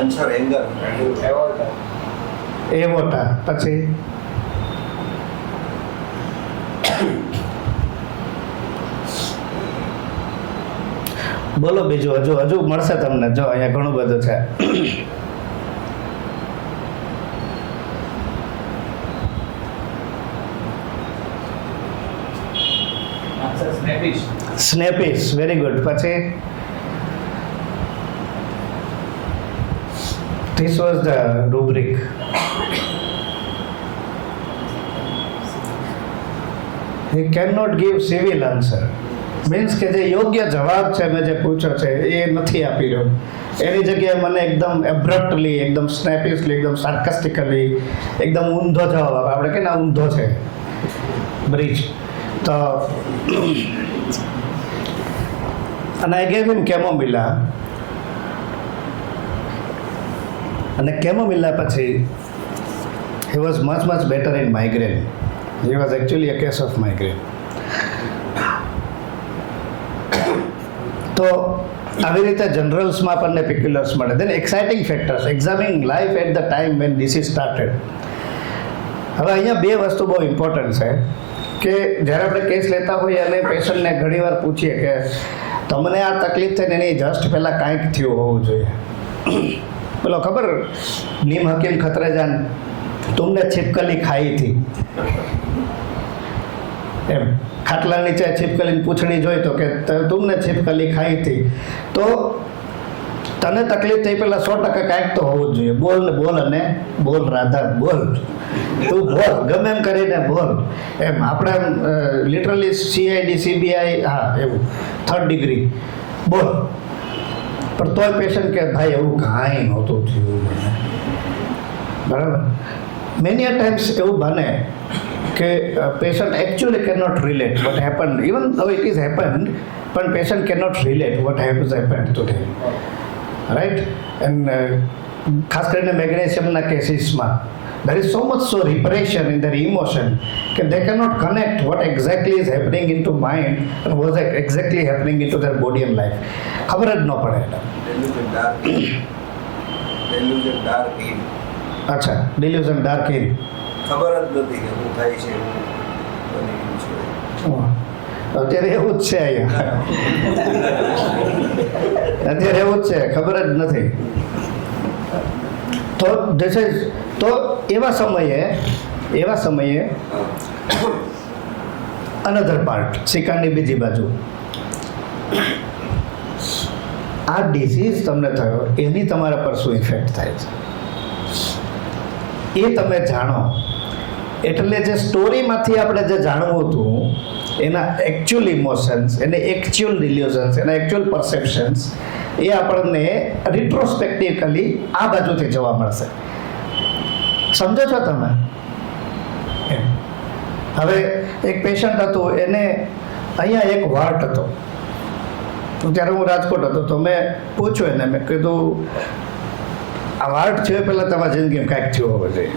Answer anger. એવોટા. પછી બોલો બીજું. હજુ મળશે તમને. જો અહીંયા ઘણું બધું છે. સ્નેપિશ. Very good. પછી this was the rubric. He can not give civil answer. Means કે જે યોગ્ય જવાબ છે મેં જે પૂછ્યો છે એ નથી આપી રહ્યો. એની જગ્યાએ મને એકદમ એબ્રપ્ટલી, એકદમ સ્નેપિશલી, એકદમ સાર્કાસ્ટિકલી, એકદમ ઊંધો જવાબ આપે. આપણે કે ના ઊંધો છે બ્રિજ. તો અને આઈ ગેવ હિમ કેમોમિલા. અને કેમોમિલા પછી he was much better in migraine. He was actually a case of migraine. તો આવી રીતે જનરલ્સમાં આપણને પિક્યુલર્સ મળે. Then exciting factors. Examining life at the time when disease started. હવે અહીંયા બે વસ્તુ બહુ ઇમ્પોર્ટન્ટ છે કે જ્યારે આપણે કેસ લેતા હોઈએ અને પેશન્ટને ઘણીવાર પૂછીએ કે તમને આ તકલીફ થઈને એની જસ્ટ પહેલાં કાંઈક થયું હોવું જોઈએ. બોલો ખબર નીમ હકીમ ખતરે જાન તુમને छिपकली ખાઈ थी. એમ ખાટલા નીચે छिपकलीની પૂંછડી જોઈ તો કે તુમને छिपकली ખાઈ थी. તો તને તકલીફ થઈ પહેલાં 100% કાંઈક તો હોવું જ જોઈએ. બોલ ને બોલ અને બોલ રાધા બોલ. તું બોલ, ગમે એમ કરીને બોલ. એમ આપણે લિટરલી CID CBI, હા એવું 3rd ડિગ્રી બોલ. પણ તોય પેશન્ટ કે ભાઈ એવું કાંઈ નહોતું થયું મને. બરાબર. મેની અ ટાઈમ્સ એવું બને કે patient actually cannot relate what happen, even though it is happen, પણ patient cannot relate what happen to them. Right. And ખાસ કરીને મેગ્નેશિયમના કેસીસમાં there is so much so repression in their emotion that they cannot connect what exactly is happening into mind and what is exactly happening into their body and life. ખબર જ ન પડે. delusion dark in. અચ્છા, delusion dark in. ખબર જ નથી કે શું થાય છે, બની ગયું છે. અત્યારે એવું જ છે અહીંયા. અત્યારે એવું જ છે, ખબર જ નથી. તો this is તો એવા સમયે અનધર પાર્ટ, સિક્કાની બીજી બાજુ, આ ડિસીઝ તમને થયો એની તમારા પર શું ઇફેક્ટ થાય છે એ તમે જાણો. એટલે જે સ્ટોરીમાંથી આપણે જે જાણવું હતું એના એકચ્યુઅલ ઇમોશન્સ, એને એકચ્યુઅલ ડિલ્યુઝન્સ, એના એકચ્યુઅલ પરસેપ્શન્સ એ આપણને રિટ્રોસ્પેક્ટિવલી આ બાજુથી જોવા મળશે. સમજો છો તમે? હવે એક પેશન્ટ હતું, એને અહીંયા એક વાર્ટ હતો. ત્યારે હું રાજકોટ હતો તો મેં પૂછ્યું એને, મેં કીધું આ વાર્ટ છે પહેલાં તમારી જિંદગીમાં કાંઈક થયું હોવું જોઈએ.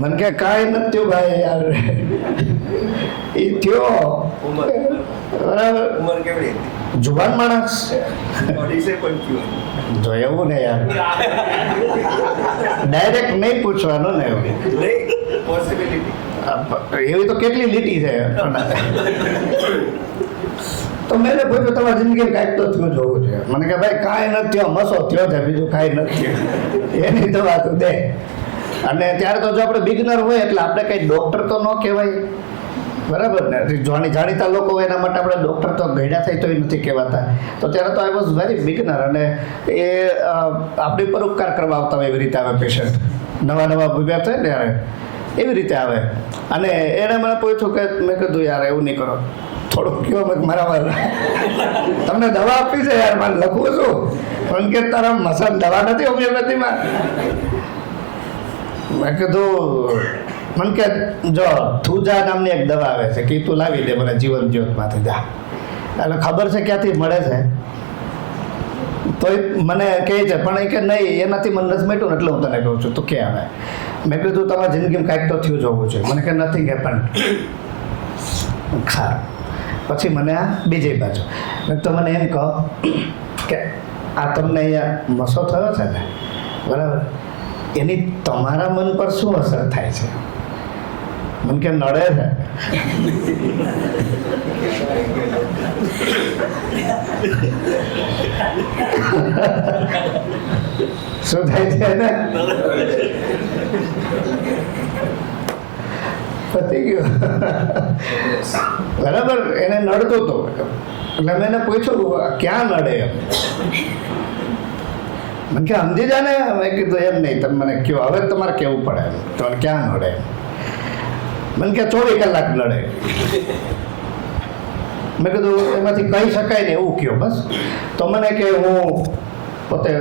મને કે કાંઈ નથી થયું ભાઈ યાર. એ થયો બરાબર. ઉંમર કેવડી હતી? જુવાન માણસ જો એવું ને યાર, ડાયરેક્ટ નહીં પૂછવાનું ને. એવી તો કેટલી લીટી છે. તો મેં પૂછ્યું તમારી જિંદગીમાં કાંઈક તો થયું જોવું છે. મને કે ભાઈ કાંઈ નથી થયો, મસો થયો છે, બીજું કાંઈ નથી. એની તો વાત દે. અને ત્યારે તો જો આપણે બિગનર હોય એટલે આપણે કંઈ ડૉક્ટર તો ન કહેવાય, બરાબર ને. જાણીતા લોકો હોય એના માટે આપણે ડૉક્ટર તો ગયડા થઈ તોય નથી કહેવાતા. તો ત્યારે તો આઈ વોઝ વેરી બિગનર. અને એ આપણી પર ઉપકાર કરવા આવતા હોય એવી રીતે આવે પેશન્ટ. નવા ભૂવ્યા થાય ને ત્યારે એવી રીતે આવે. અને એણે મને પૂછ્યું કે, મેં કીધું યાર એવું નહીં કરો, થોડુંક કયો. મેં મારા તમને દવા આપી છે યાર, મારે લખવું છું પણ કે તારા મસાલ દવા નથી હોમિયોપેથીમાં. મેં કીધું, મને કે જો થુજા નામની એક દવા આવે છે કે તું લાવી દે મને જીવન જ્યોતમાંથી જા. એટલે ખબર છે ક્યાંથી મળે છે તો મને કહે છે, પણ એ કે નહીં એનાથી મને નથી મટ્યું ને એટલે હું તને કહું છું તો ક્યાં આવે. મેં કીધું તમારી જિંદગીમાં કાંઈક તો થયું જોવું છે. મને કે નથિંગ હેપન. સારું. પછી મને આ બીજી બાજુ તો મને એમ કહો કે આ તમને અહીંયા મસો થયો છે ને, બરાબર, એની તમારા મન પર શું અસર થાય છે? મને કે નડે છે. શું થાય છે ને? પતી ગયું. બરાબર, એને નડતો હતો એટલે મેં એને પૂછ્યું ક્યાં નડે એમ. મને કે સમજી જા ને. મેં કીધું એમ નહીં, તમે મને કહો, હવે તમારે કેવું પડે એમ, તમારે ક્યાં નડે એમ. મને કે 24 કલાક નડે. મેં કીધું એમાંથી કહી શકાય ને એવું કહો બસ. તો મને કે હું પોતે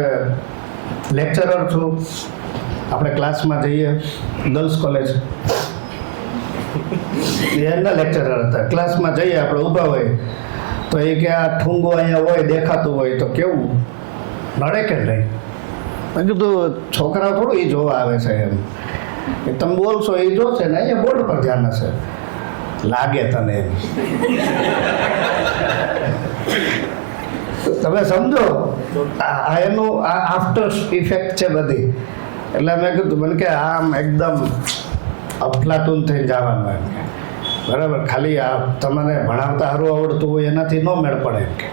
લેક્ચરર છું, આપણે ક્લાસમાં જઈએ, ગર્લ્સ કોલેજ, એના લેક્ચરર હતા. ક્લાસમાં જઈએ આપણે ઊભા હોય તો એ કે આ ઠુંગો અહીંયા હોય દેખાતું હોય તો કેવું નડે કે નહીં? મેં કીધું છોકરાઓ થોડું એ જોવા આવે છે એમ, તમે બોલશો એ જોશે ને, અહીંયા બોર્ડ પર ધ્યાન હશે, લાગે તને એમ. તમે સમજો આ એનું આ આફ્ટર ઇફેક્ટ છે બધી. એટલે મેં કીધું મને કે આમ એકદમ અફલાતુન થઈને જવાનું એમ કે, બરાબર, ખાલી આ તમને ભણાવતા સારું આવડતું હોય એનાથી ન મેળ પડે એમ કે.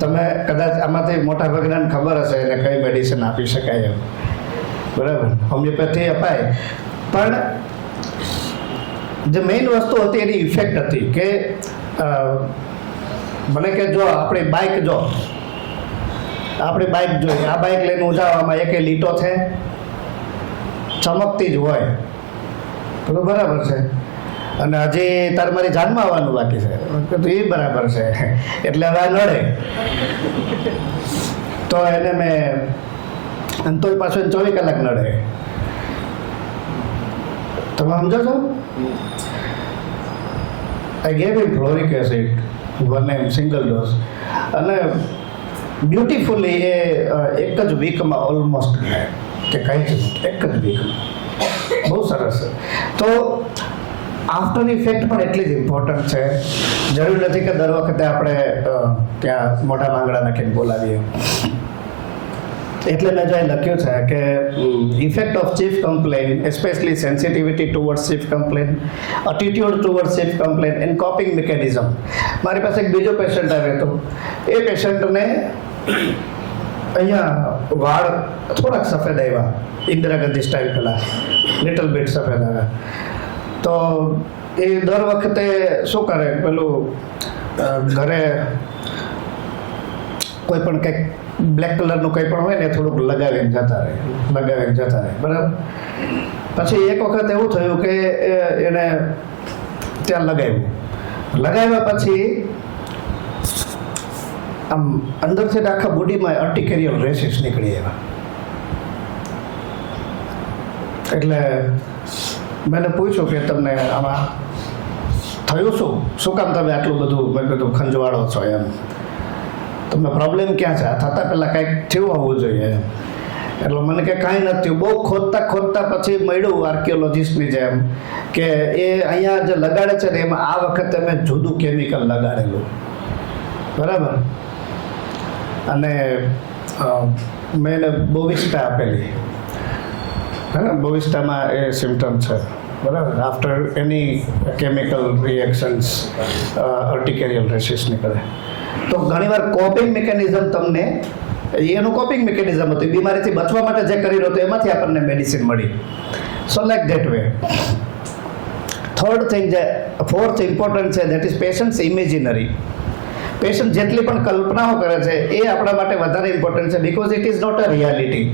તમે કદાચ આમાંથી મોટા ભાગનાને ખબર હશે એને કઈ મેડિસિન આપી શકાય એમ, બરાબર, હોમિયોપેથી અપાય. પણ જે મેઇન વસ્તુ હતી એની ઇફેક્ટ હતી કે મને કે જો આપણી બાઇક જોઈએ, આ બાઇક લઈને ઉજાવામાં એક લીટો છે ચમકતી જ હોય, તો બરાબર છે, અને હજી તારે મારી જાનમાં આવવાનું બાકી છે, તો એ બરાબર છે, એટલે હવે આ નડે. તો એને મેં અંતોય પાછું 24 કલાક નડે. તમે સમજો છો? I gave him fluoric acid 1 mg single dose, અને બ્યુટીફુલી એ એક જ વીકમાં ઓલમોસ્ટ ગયા, કે કંઈ જ એક જ વીકમાં. બહુ સરસ. તો આફ્ટર ઇફેક્ટ પણ એટલી જ ઇમ્પોર્ટન્ટ છે. જરૂર નથી કે દર વખતે આપણે ત્યાં મોટા માંગડા નાખીને બોલાવીએ. એટલે મેં જો લખ્યું છે કે effect of chief complaint, especially sensitivity towards chief complaint, attitude towards chief complaint and coping mechanism. મારી પાસે એક બીજો પેશન્ટ આવ્યો હતો. એ પેશન્ટને અહીંયા વાળ થોડાક સફેદ આવ્યા, ઇન્દિરા ગાંધી સ્ટાઇલ પેલા લિટલ બીટ સફેદ આવ્યા. તો એ દર વખતે શું કરે, પેલું ઘરે કોઈ પણ કંઈક બ્લેક કલરનું કંઈ પણ હોય ને થોડુંક લગાવીને જતા રહે, બરાબર. પછી એક વખત એવું થયું કે એને ત્યાં લગાવ્યા પછી આમ અંદરથી આખા બોડીમાં અર્ટિકેરિયલ રેસીસ નીકળી આવ્યા. એટલે મેં પૂછ્યું કે તમને આમાં થયું શું કામ તમે આટલું બધું, મેં કીધું ખંજવાળો છો એમ, તમને પ્રોબ્લેમ ક્યાં છે? આ થતાં પહેલાં કાંઈક થયું હોવું જોઈએ એમ. એટલે મને કે કાંઈ નથી થયું. બહુ ખોદતા પછી મળ્યું આર્કિયોલોજિસ્ટની જેમ કે એ અહીંયા જે લગાડે છે ને એમાં આ વખતે મેં જુદું કેમિકલ લગાડેલું, બરાબર. અને મેં એને બોવિસ્ટા આપેલી, હા, બોવિસ્ટામાં એ સિમ્ટમ છે, બરાબર. આફ્ટર એની કેમિકલ રિએક્શન્સ અર્ટિકેરિયલ રેસિસ નીકળે. તો ઘણીવાર કોપિંગ મિકેનિઝમ તમને, એનું કોપિંગ મિકેનિઝમ હતું, બીમારીથી બચવા માટે જે કરી રહ્યો હતો એમાંથી આપણને મેડિસિન મળી. સો like that way. Third thing, જે ફોર્થ ઇમ્પોર્ટન્ટ છે, that is patients imaginary. Patient જેટલી પણ કલ્પનાઓ કરે છે એ આપણા માટે વધારે ઇમ્પોર્ટન્ટ છે, because it is not a reality.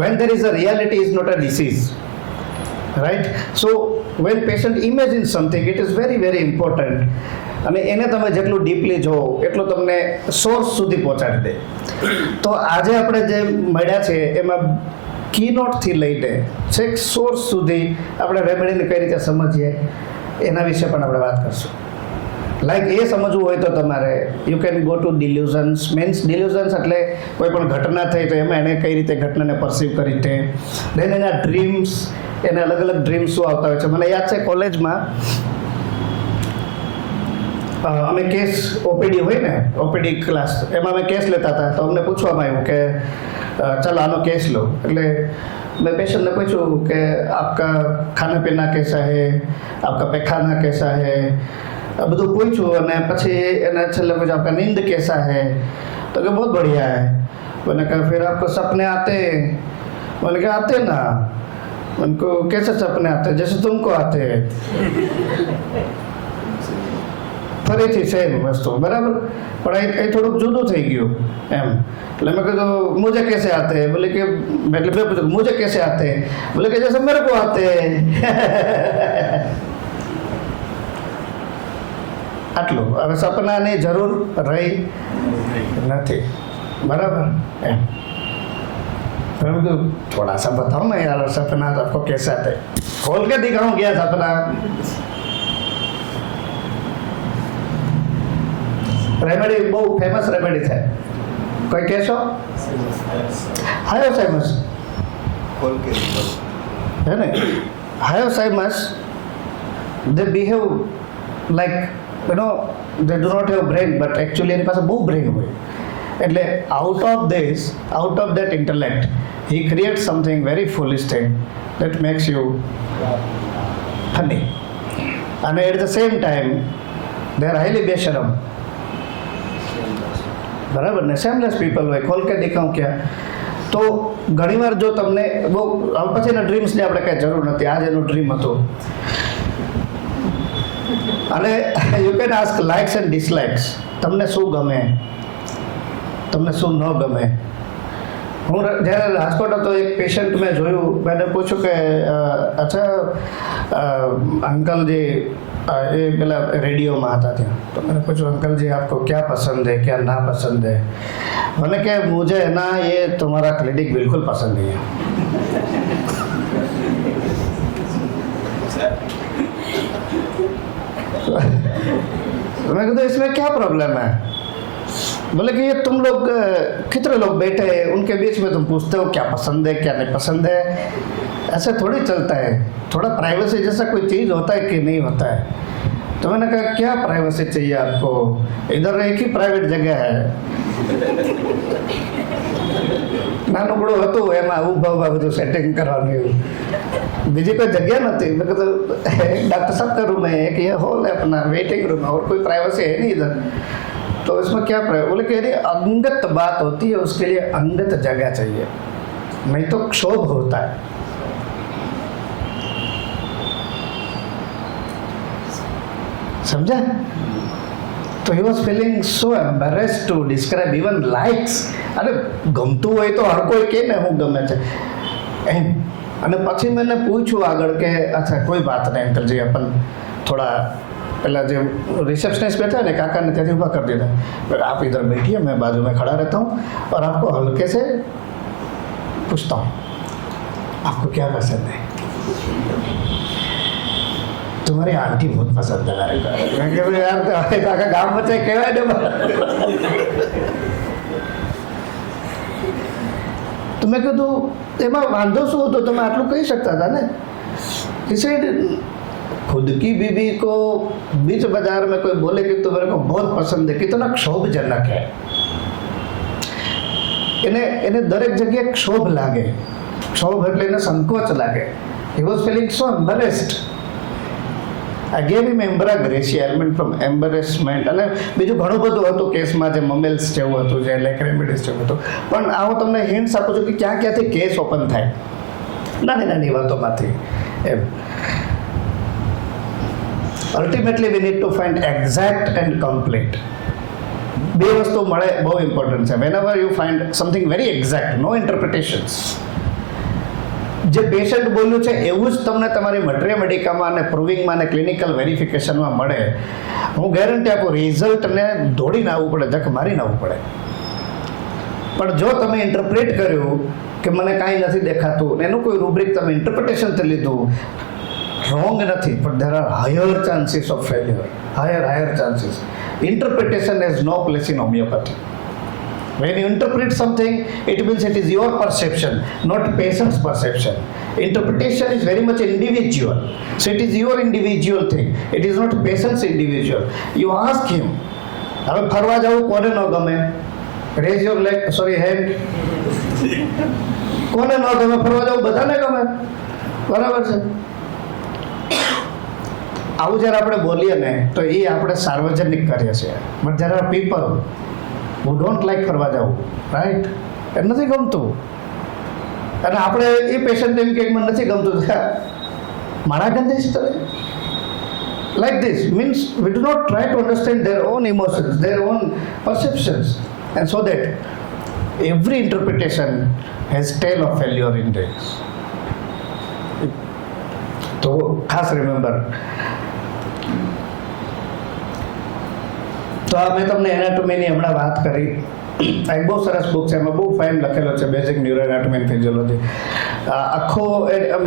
When there is a reality is not a disease, right? So when patient imagine something, it is very very important. અને એને તમે જેટલું ડીપલી જોવો એટલું તમને સોર્સ સુધી પહોંચાડી દે. તો આજે આપણે જે મળ્યા છે એમાં કીનોટથી લઈને છેક સોર્સ સુધી આપણે રેમેડીને કઈ રીતે સમજીએ એના વિશે પણ આપણે વાત કરશું. લાઈક એ સમજવું હોય તો તમારે you can go to delusions. Means delusions એટલે કોઈ પણ ઘટના થઈ તો એમાં એને કઈ રીતે ઘટનાને પરસીવ કરી છે. દેન એના ડ્રીમ્સ, એને અલગ અલગ ડ્રીમ્સ શું આવતા હોય છે. મને યાદ છે કોલેજમાં અમે કેસ ઓપીડી હોય ને, ઓપીડી ક્લાસ, એમાં અમે કેસ લેતા હતા. તો અમને પૂછવામાં આવ્યું કે ચાલો આનો કેસ લો. એટલે मैं पेशेंट ने पूछूं कि आपका खाना पीना कैसा है, आपका पैखाना कैसा है, બધું પૂછ્યું. અને પછી એને છેલ્લે પૂછ્યું आपका नींद कैसा है, तो कि बहुत बढ़िया है. मैंने कहा फिर आपको सपने आते हैं? मैंने कहा आते ना. उनको कैसे सपने आते हैं? जैसे तुमको आते हैं. ફરીથી સેમ વસ્તુ, બરાબર. પણ એ થોડુંક જુદું થઈ ગયું એમ. એટલે મેં કીધું મુझे कैसे आते हैं? बोले कि मतलब मैं पूछा मुझे कैसे आते हैं? बोले कि जैसे मेरे को आते हैं. આટલું. હવે સપનાની જરૂર રહી નથી, બરાબર એમ. मैं तो थोड़ा सा बताओ ना यार, सपना आपको कैसे आते हैं? खोल के दिखाऊं क्या सपना? રેમેડી બહુ ફેમસ રેમેડી છે, કોઈ કહેશો? હાયોસાઇમસ खोल के दिखाओ. है ने. હાયોસાઇમસ they behave like, you know, they do not have brain, but actually એની પાસે બહુ બ્રેન હોય. એટલે out of that intellect he creates something very foolish thing that makes you funny, and at the same time they are highly બેશરમ. બરાબર ને. સેમલેસ people હોય. ખોલ કે દેખાઉં ક્યાં? તો ઘણીવાર જો તમને બહુ પછીના ડ્રીમ્સની આપણે કાંઈ જરૂર નથી, આ જ એનું ડ્રીમ હતું. અને you can ask likes and dislikes. તમને શું ગમે, તમને શું ન ગમે. હું જ્યારે રાજકોટ હતો, એક પેશન્ટ મેં જોયું. મેં પૂછ્યું કે અચ્છા અંકલજી, ये पहला रेडियो में आता था, तो मैंने पूछा अंकल जी आपको क्या पसंद है, क्या ना पसंद है? मैंने कहा मुझे ना ये तुम्हारा क्लिनिक बिल्कुल पसंद नहीं है. तो मैं कहता इसमें क्या प्रॉब्लम है? बोले कि ये तुम लोग कितने लोग बैठे हैं, उनके बीच में तुम पूछते हो क्या पसंद है क्या नहीं पसंद है. ऐसे थोड़ी चलता है. थोड़ा प्राइवेसी जैसा कोई चीज़ होता है कि नहीं होता है. तो मैंने कहा क्या प्राइवेसी चाहिए आपको? इधर एक ही प्राइवेट जगह है. નાનકડું હતું, એમાં ઊભા બધું સેટિંગ કરવાનું. બીજી કોઈ જગ્યા નથી. મેં કીધું डॉक्टर साहब का रूम है, एक ये हॉल है अपना, वेटिंग रूम है, और कोई प्राइवेसी है नहीं इधर. तो इसमें क्या बोले कि यदि अंगत बात होती है उसके लिए अंगत जगह चाहिए, नहीं तो क्षोभ होता है. समझा? तो he was feeling so embarrassed to describe even likes. અરે ગમતું હોય તો હર કોઈ કહે ને હું ગમે છે એમ. અને પછી મેં પૂછ્યું આગળ કે અચ્છા કોઈ बात नहीं अंकल जी, अपन थोड़ा पहला जो रिसेप्शनिस्ट बैठा है ना, काका ने त्यादी ऊपर कर दिया. आप इधर बैठिए, मैं बाजू में खड़ा रहता हूँ और आपको हल्के से पूछता हूँ आपको क्या पसंद है. तुम्हारी आंटी बहुत पसंद है मेरे को. मैं कह यार तो काका गाँव बच्चे कहवा दे. तो मैं कहूँ એમાં વાંધો શું હતો? તમે આટલું કહી શકતા હતા ને. इसे खुद की बीवी को बीच बाजार में कोई बोले कि तो मेरे को बहुत पसंद है, कितना क्षोभजनक है. એને દરેક જગ્યાએ ક્ષોભ લાગે. ક્ષોભ એટલે એને સંકોચ લાગે. He was feeling so embarrassed. I gave him embragracia, I mean from embarrassment. અને બીજું ઘણું બધું હતું કેસમાં, જે મમેલ્સ જેવું હતું, જે લાઈક રેમેડીઝ જેવું હતું. પણ આ હું તમને હિન્ટ્સ આપું છું કે ક્યાં ક્યાંથી કેસ ઓપન થાય, નાની નાની વાતોમાંથી એમ. Ultimately we need to find exact and complete. બે વસ્તુ મળે બહુ ઇમ્પોર્ટન્ટ છે. When ever you find something very exact, no interpretations. જે પેશન્ટ બોલ્યું છે એવું જ તમને તમારી મટીરિયલ મેડિકામાં અને પ્રૂવિંગમાં અને ક્લિનિકલ વેરિફિકેશનમાં મળે, હું ગેરંટી આપું, રિઝલ્ટને દોડીને આવવું પડે, ધક મારીને આવવું પડે. પણ જો તમે ઇન્ટરપ્રેટ કર્યું કે મને કાંઈ નથી દેખાતું, એનું કોઈ રૂબ્રિક તમે ઇન્ટરપ્રિટેશનથી લીધું, રોંગ નથી, પણ there are higher chances of failure, higher chances. Interpretation has no place in homoeopathy. When you interpret something, it means it is your perception, not patient's perception. Interpretation is very much individual. So it is your individual thing. It is not patient's individual. You ask him. હવે ફરવા જવું કોને ન ગમે? Raise your leg, sorry hand. કોને ન ગમે ફરવા જવું? બધાને ગમે. બરાબર છે. આવું જ્યારે આપણે બોલીએ ને તો એ આપણે સાર્વજનિક કરીએ છીએ. બટ જ્યારે પીપલ who don't like ફરવા જવું, રાઈટ, એ નથી ગમતું, અને આપણે એ પેશન્ટ એમ કે મને નથી ગમતું, મારા ગંદેશ કરે like this means we do not try to understand their own emotions, their own perceptions, and so that every interpretation has tail of failure in this. તો ખાસ રિમેમ્બર. તો આ મેં તમને એનાટોમીની હમણાં વાત કરી. આ એક બહુ સરસ બુક છે, એમાં બહુ ફાઇન લખેલો છે, basic neuro anatomy and physiology. આખો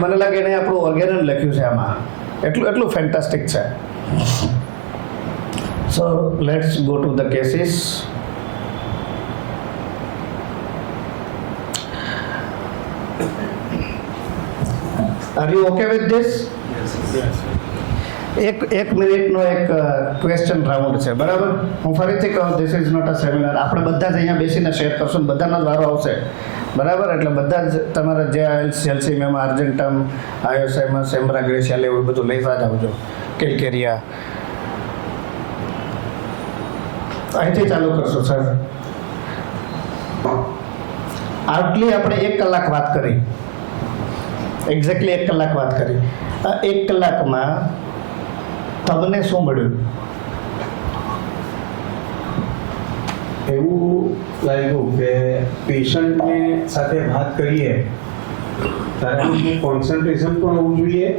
મને લાગે એને આપણું ઓર્ગેનન લખ્યું છે આમાં. એટલું ફેન્ટાસ્ટિક છે. So let's go to the cases. Are you okay with this? એક મિનિટનો એક ક્વેશ્ચન રાઉન્ડ છે, બરાબર? હું ફરીથી કહું, this is not a seminar. આપણે બધા જ અહીંયા બેસીને શેર કરશું, બધાનો જ વારો આવશે, બરાબર? એટલે બધા જ તમારા જે આઇલ્સ, જેલ્સીમ, આર્જન્ટમ, આયોસેમસ, એમ્બ્રાગ્રેશિયા એવું બધું લઈ જ આવજો. કેલ્કેરિયા અહીંથી ચાલુ કરશું સર. આટલી આપણે 1 કલાક વાત કરી, એક્ઝેક્ટલી 1 કલાક વાત કરી. આ 1 કલાકમાં તમને શું મળ્યું? એવું લાગ્યું કે પેશન્ટને સાથે વાત કરીએ ત્યારે કોન્સન્ટ્રેશન પણ હોવું જોઈએ,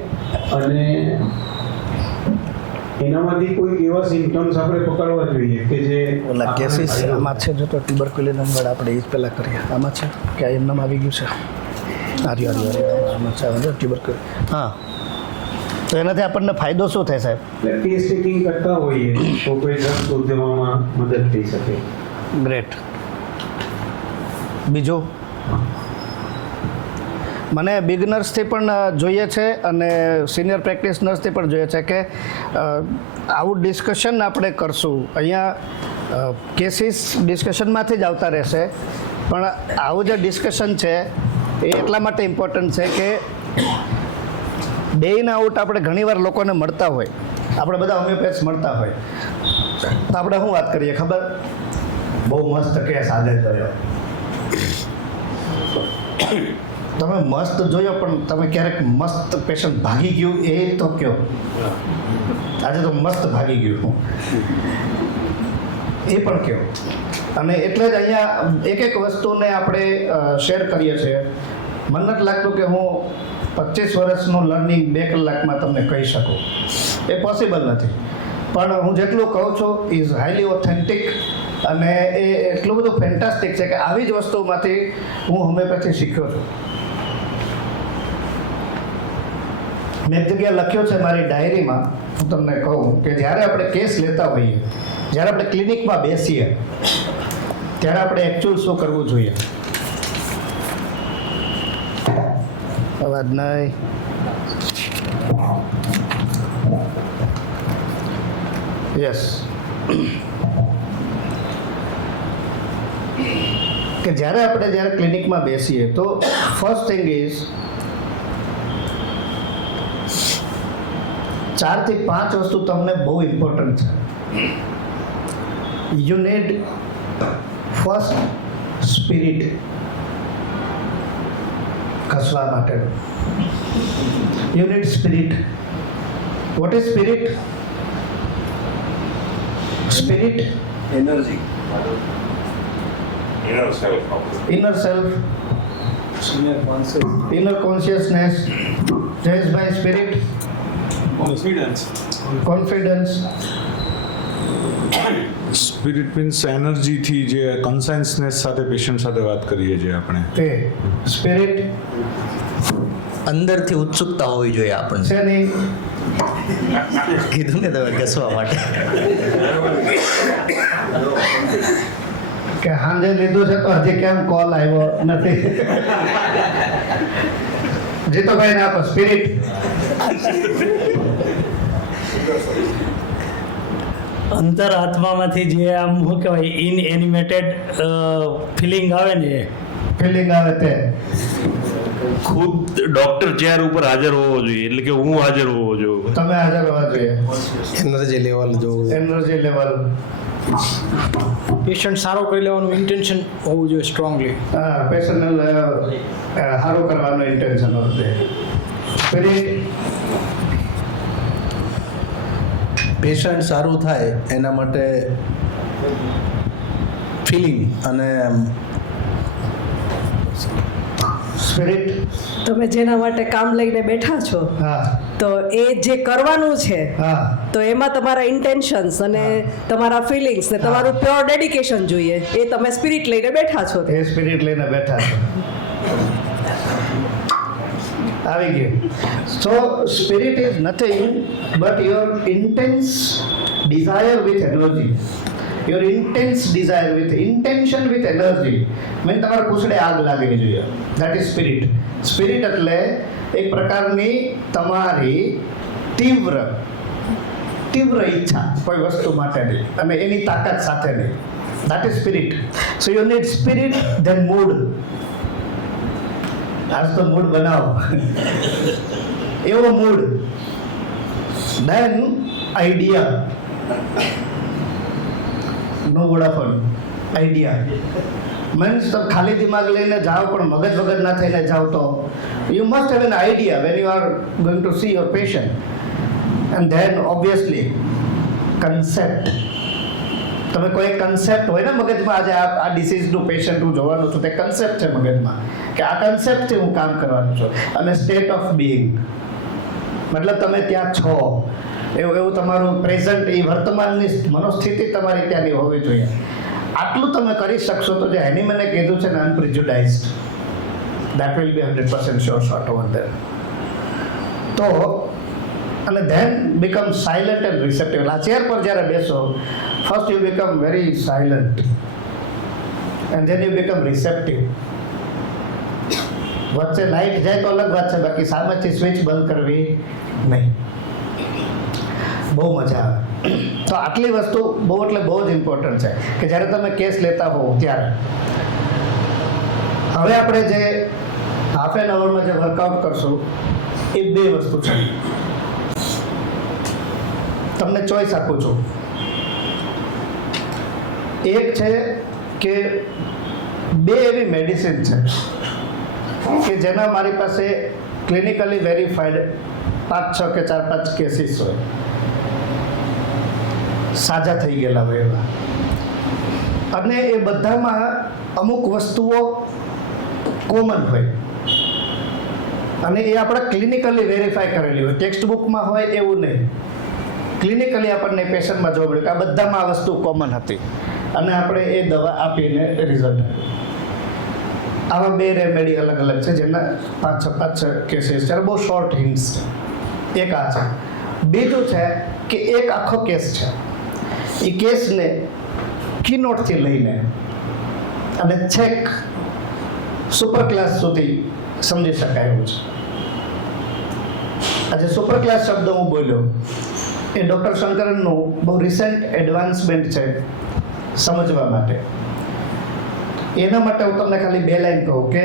અને એનામાંથી કોઈ એવા સિમ્પટમ્સ આપણે પકડવા જોઈએ કે જે ઓલા કેસીસ આમાં છે. જો તો ટ્યુબરક્યુલિન નંબર આપણે એ જ પહેલાં કરીએ. આમાં છે કે એમનામ આવી ગયું છે? આમાં છે ટ્યુબરક્યુલિન. હા, તો એનાથી આપણને ફાયદો શું થાય સાહેબ? કેસ ટેકિંગ કરતા હોઈએ તો કોઈ ડ્રગ શોધવામાં મદદ થઈ શકે. ગ્રેટ. બીજું મને બિગનર્સથી પણ જોઈએ છે અને સિનિયર પ્રેક્ટિશનર્સથી પણ જોઈએ છે કે આવું ડિસ્કશન આપણે કરશું. અહીંયા કેસીસ ડિસ્કશનમાંથી જ આવતા રહેશે, પણ આવું જે ડિસ્કશન છે એ એટલા માટે ઇમ્પોર્ટન્ટ છે કે ડે ઇન આઉટ આપણે ઘણીવાર લોકોને મળતા હોય, આપણે બધા હોમિયોપેથ્સ મળતા હોય, તો આપણે શું વાત કરીએ ખબર? બહુ મસ્ત કેસ આજે જોયો. તમે મસ્ત જોયો, પણ તમે ક્યારેક મસ્ત પેશન્ટ ભાગી ગયું એ તો કયો? આજે તો મસ્ત ભાગી ગયું એ પણ કયો? અને એટલે જ અહીંયા એક વસ્તુને આપણે શેર કરીએ છીએ. મને નથી લાગતું કે હું 25 વર્ષનું લર્નિંગ 2 કલાકમાં તમને કહી શકું, એ પોસિબલ નથી. પણ હું જેટલું કહું છું ઇઝ હાઈલી ઓથેન્ટિક, અને એ એટલું બધું ફેન્ટાસ્ટિક છે કે આવી જ વસ્તુમાંથી હું હોમિયોપેથી શીખ્યો છું. મેં એક જગ્યાએ લખ્યું છે મારી ડાયરીમાં, હું તમને કહું કે જ્યારે આપણે કેસ લેતા હોઈએ, જ્યારે આપણે ક્લિનિકમાં બેસીએ, ત્યારે આપણે એકચ્યુઅલ શું કરવું જોઈએ? અવાજ નહીં. યસ. કે જ્યારે ક્લિનિકમાં બેસીએ તો ફર્સ્ટ થિંગ ઇઝ 4 થી 5 વસ્તુ તમને બહુ ઇમ્પોર્ટન્ટ છે. યુ નીડ ફર્સ્ટ સ્પિરિટ ખસવા માટે. You need spirit. What is spirit? Spirit, energy, inner self, inner consciousness, raised by spirit, confidence. Spirit means એનર્જીથી જે કન્સાઇન્સનેસ સાથે પેશન્ટ સાથે વાત કરીએ છીએ આપણે. તે સ્પિરિટ અંદરથી ઉત્સુકતા હોવી જોઈએ આપણને. છે નહીં? કીધું ને તમે ઘસવા માટે. કે સાંજે લીધું છે તો હજી કેમ કોલ આવ્યો નથી. જીતુભાઈ ને આપો સ્પિરિટ. અંતર આત્મામાંથી જે આમ શું કહેવાય ઇનએનિમેટેડ ફિલિંગ આવે ને એ ફિલિંગ આવે તે ખુદ ડોક્ટર ચેર ઉપર હાજર હોવો જોઈએ, એટલે કે હું હાજર હોવો જોઈએ. તમે હાજર હોવા જોઈએ. એનર્જી લેવલ જોવું. Energy level. પેશન્ટ સારો કરી લેવાનું ઇન્ટેન્શન હોવું જોઈએ સ્ટ્રોંગલી. હા, પેશન્ટ સારું કરવાનું ઇન્ટેન્શન હોવું જોઈએ. સ્પિરિટ. પેશન્ટ સારું થાય એના માટે ફિલિંગ અને સ્પિરિટ. તમે જેના માટે કામ લઈને બેઠા છો હા તો એ જે કરવાનું છે હા તો એમાં તમારા ઇન્ટેન્શન્સ અને તમારા ફિલિંગ્સ ને તમારું પ્યોર ડેડિકેશન જોઈએ. એ તમે સ્પિરિટ લઈને બેઠા છો. એ સ્પિરિટ લઈને બેઠા છો. આવી ગયું. So spirit is nothing but your intense desire with energy. Your intense desire with intention with energy. મેં તમારા પૂછડે આગ લાગવી જોઈએ. That is spirit. સ્પિરિટ એટલે એક પ્રકારની તમારી તીવ્ર ઈચ્છા કોઈ વસ્તુ માટેની અને એની તાકાત સાથેની. That is spirit. So you need spirit then mood. આજ તો મૂડ બનાવો. એવો mood. Then idea. No Vodafone. Idea means તમે ખાલી દિમાગ લઈને જાઓ પણ મગજ વગર ના થઈને જાઓ તો you must have an idea when you are going to C your patient. And then obviously concept. તમે કોઈ કન્સેપ્ટ હોય ને મગજમાં, આજે આ ડિસીઝનું પેશન્ટ હું જોવાનું છું, તે કન્સેપ્ટ છે મગજમાં કે આ કન્સેપ્ટથી હું કામ કરવાનું છું. અને સ્ટેટ ઓફ બિઈંગ મતલબ તમે ત્યાં છો એવું તમારું પ્રેઝન્ટ, એ વર્તમાનની મનોસ્થિતિ તમારી ત્યાંની હોવી જોઈએ. આટલું તમે કરી શકશો તો જે એની મને કીધું છે ને unprejudiced, that will be 100% sure shot over there. તો અને then become silent and receptive. આ ચેર પર જ્યારે બેસો, first you become very silent and then you become receptive. વચ્ચે લાઇટ જાય તો અલગ વાત છે, બાકી સામેથી સ્વિચ બંધ કરવી નહીં. બહુ મજા આવે. તો આટલી વસ્તુ બહુ એટલે બહુ જ ઇમ્પોર્ટન્ટ છે કે જ્યારે તમે કેસ લેતા હો ત્યારે. હવે આપણે જે હાફ એન અવરમાં જે વર્કઆઉટ કરશું એ બે વસ્તુ છે. તમને ચોઈસ આપું છું. એક છે કે બે એવી મેડિસિન છે કે જેના મારી પાસે ક્લિનિકલી વેરીફાઈડ 5-6 કે 4-5 કેસીસ હોય, સાજા થઈ ગયેલા હોય એવા. અને એ બધામાં અમુક વસ્તુઓ કોમન હોય અને એ આપણે ક્લિનિકલી વેરીફાઈ કરેલી હોય. ટેક્સ્ટ બુકમાં હોય એવું નહીં, ક્લિનિકલી આપણને પેશન્ટમાં જોવા મળ્યું કે આ બધામાં આ વસ્તુ કોમન હતી અને આપણે એ દવા આપીને રિઝલ્ટ આવ્યું. આવા બે રેમેડી અલગ અલગ છે જેના 5-6 કેસીસ છે. બહુ શોર્ટ હિન્ટ્સ છે. એક આ છે. બીજું છે કે એક આખો કેસ છે. એ કેસને કીનોટથી લઈને અને છેક સુપર ક્લાસ સુધી સમજી શકાય એવું છે. આજે સુપર ક્લાસ શબ્દ હું બોલ્યો એ ડૉક્ટર શંકરનનું બહુ રિસેન્ટ એડવાન્સમેન્ટ છે સમજવા માટે. એના માટે હું તમને ખાલી 2 લાઈન કહું કે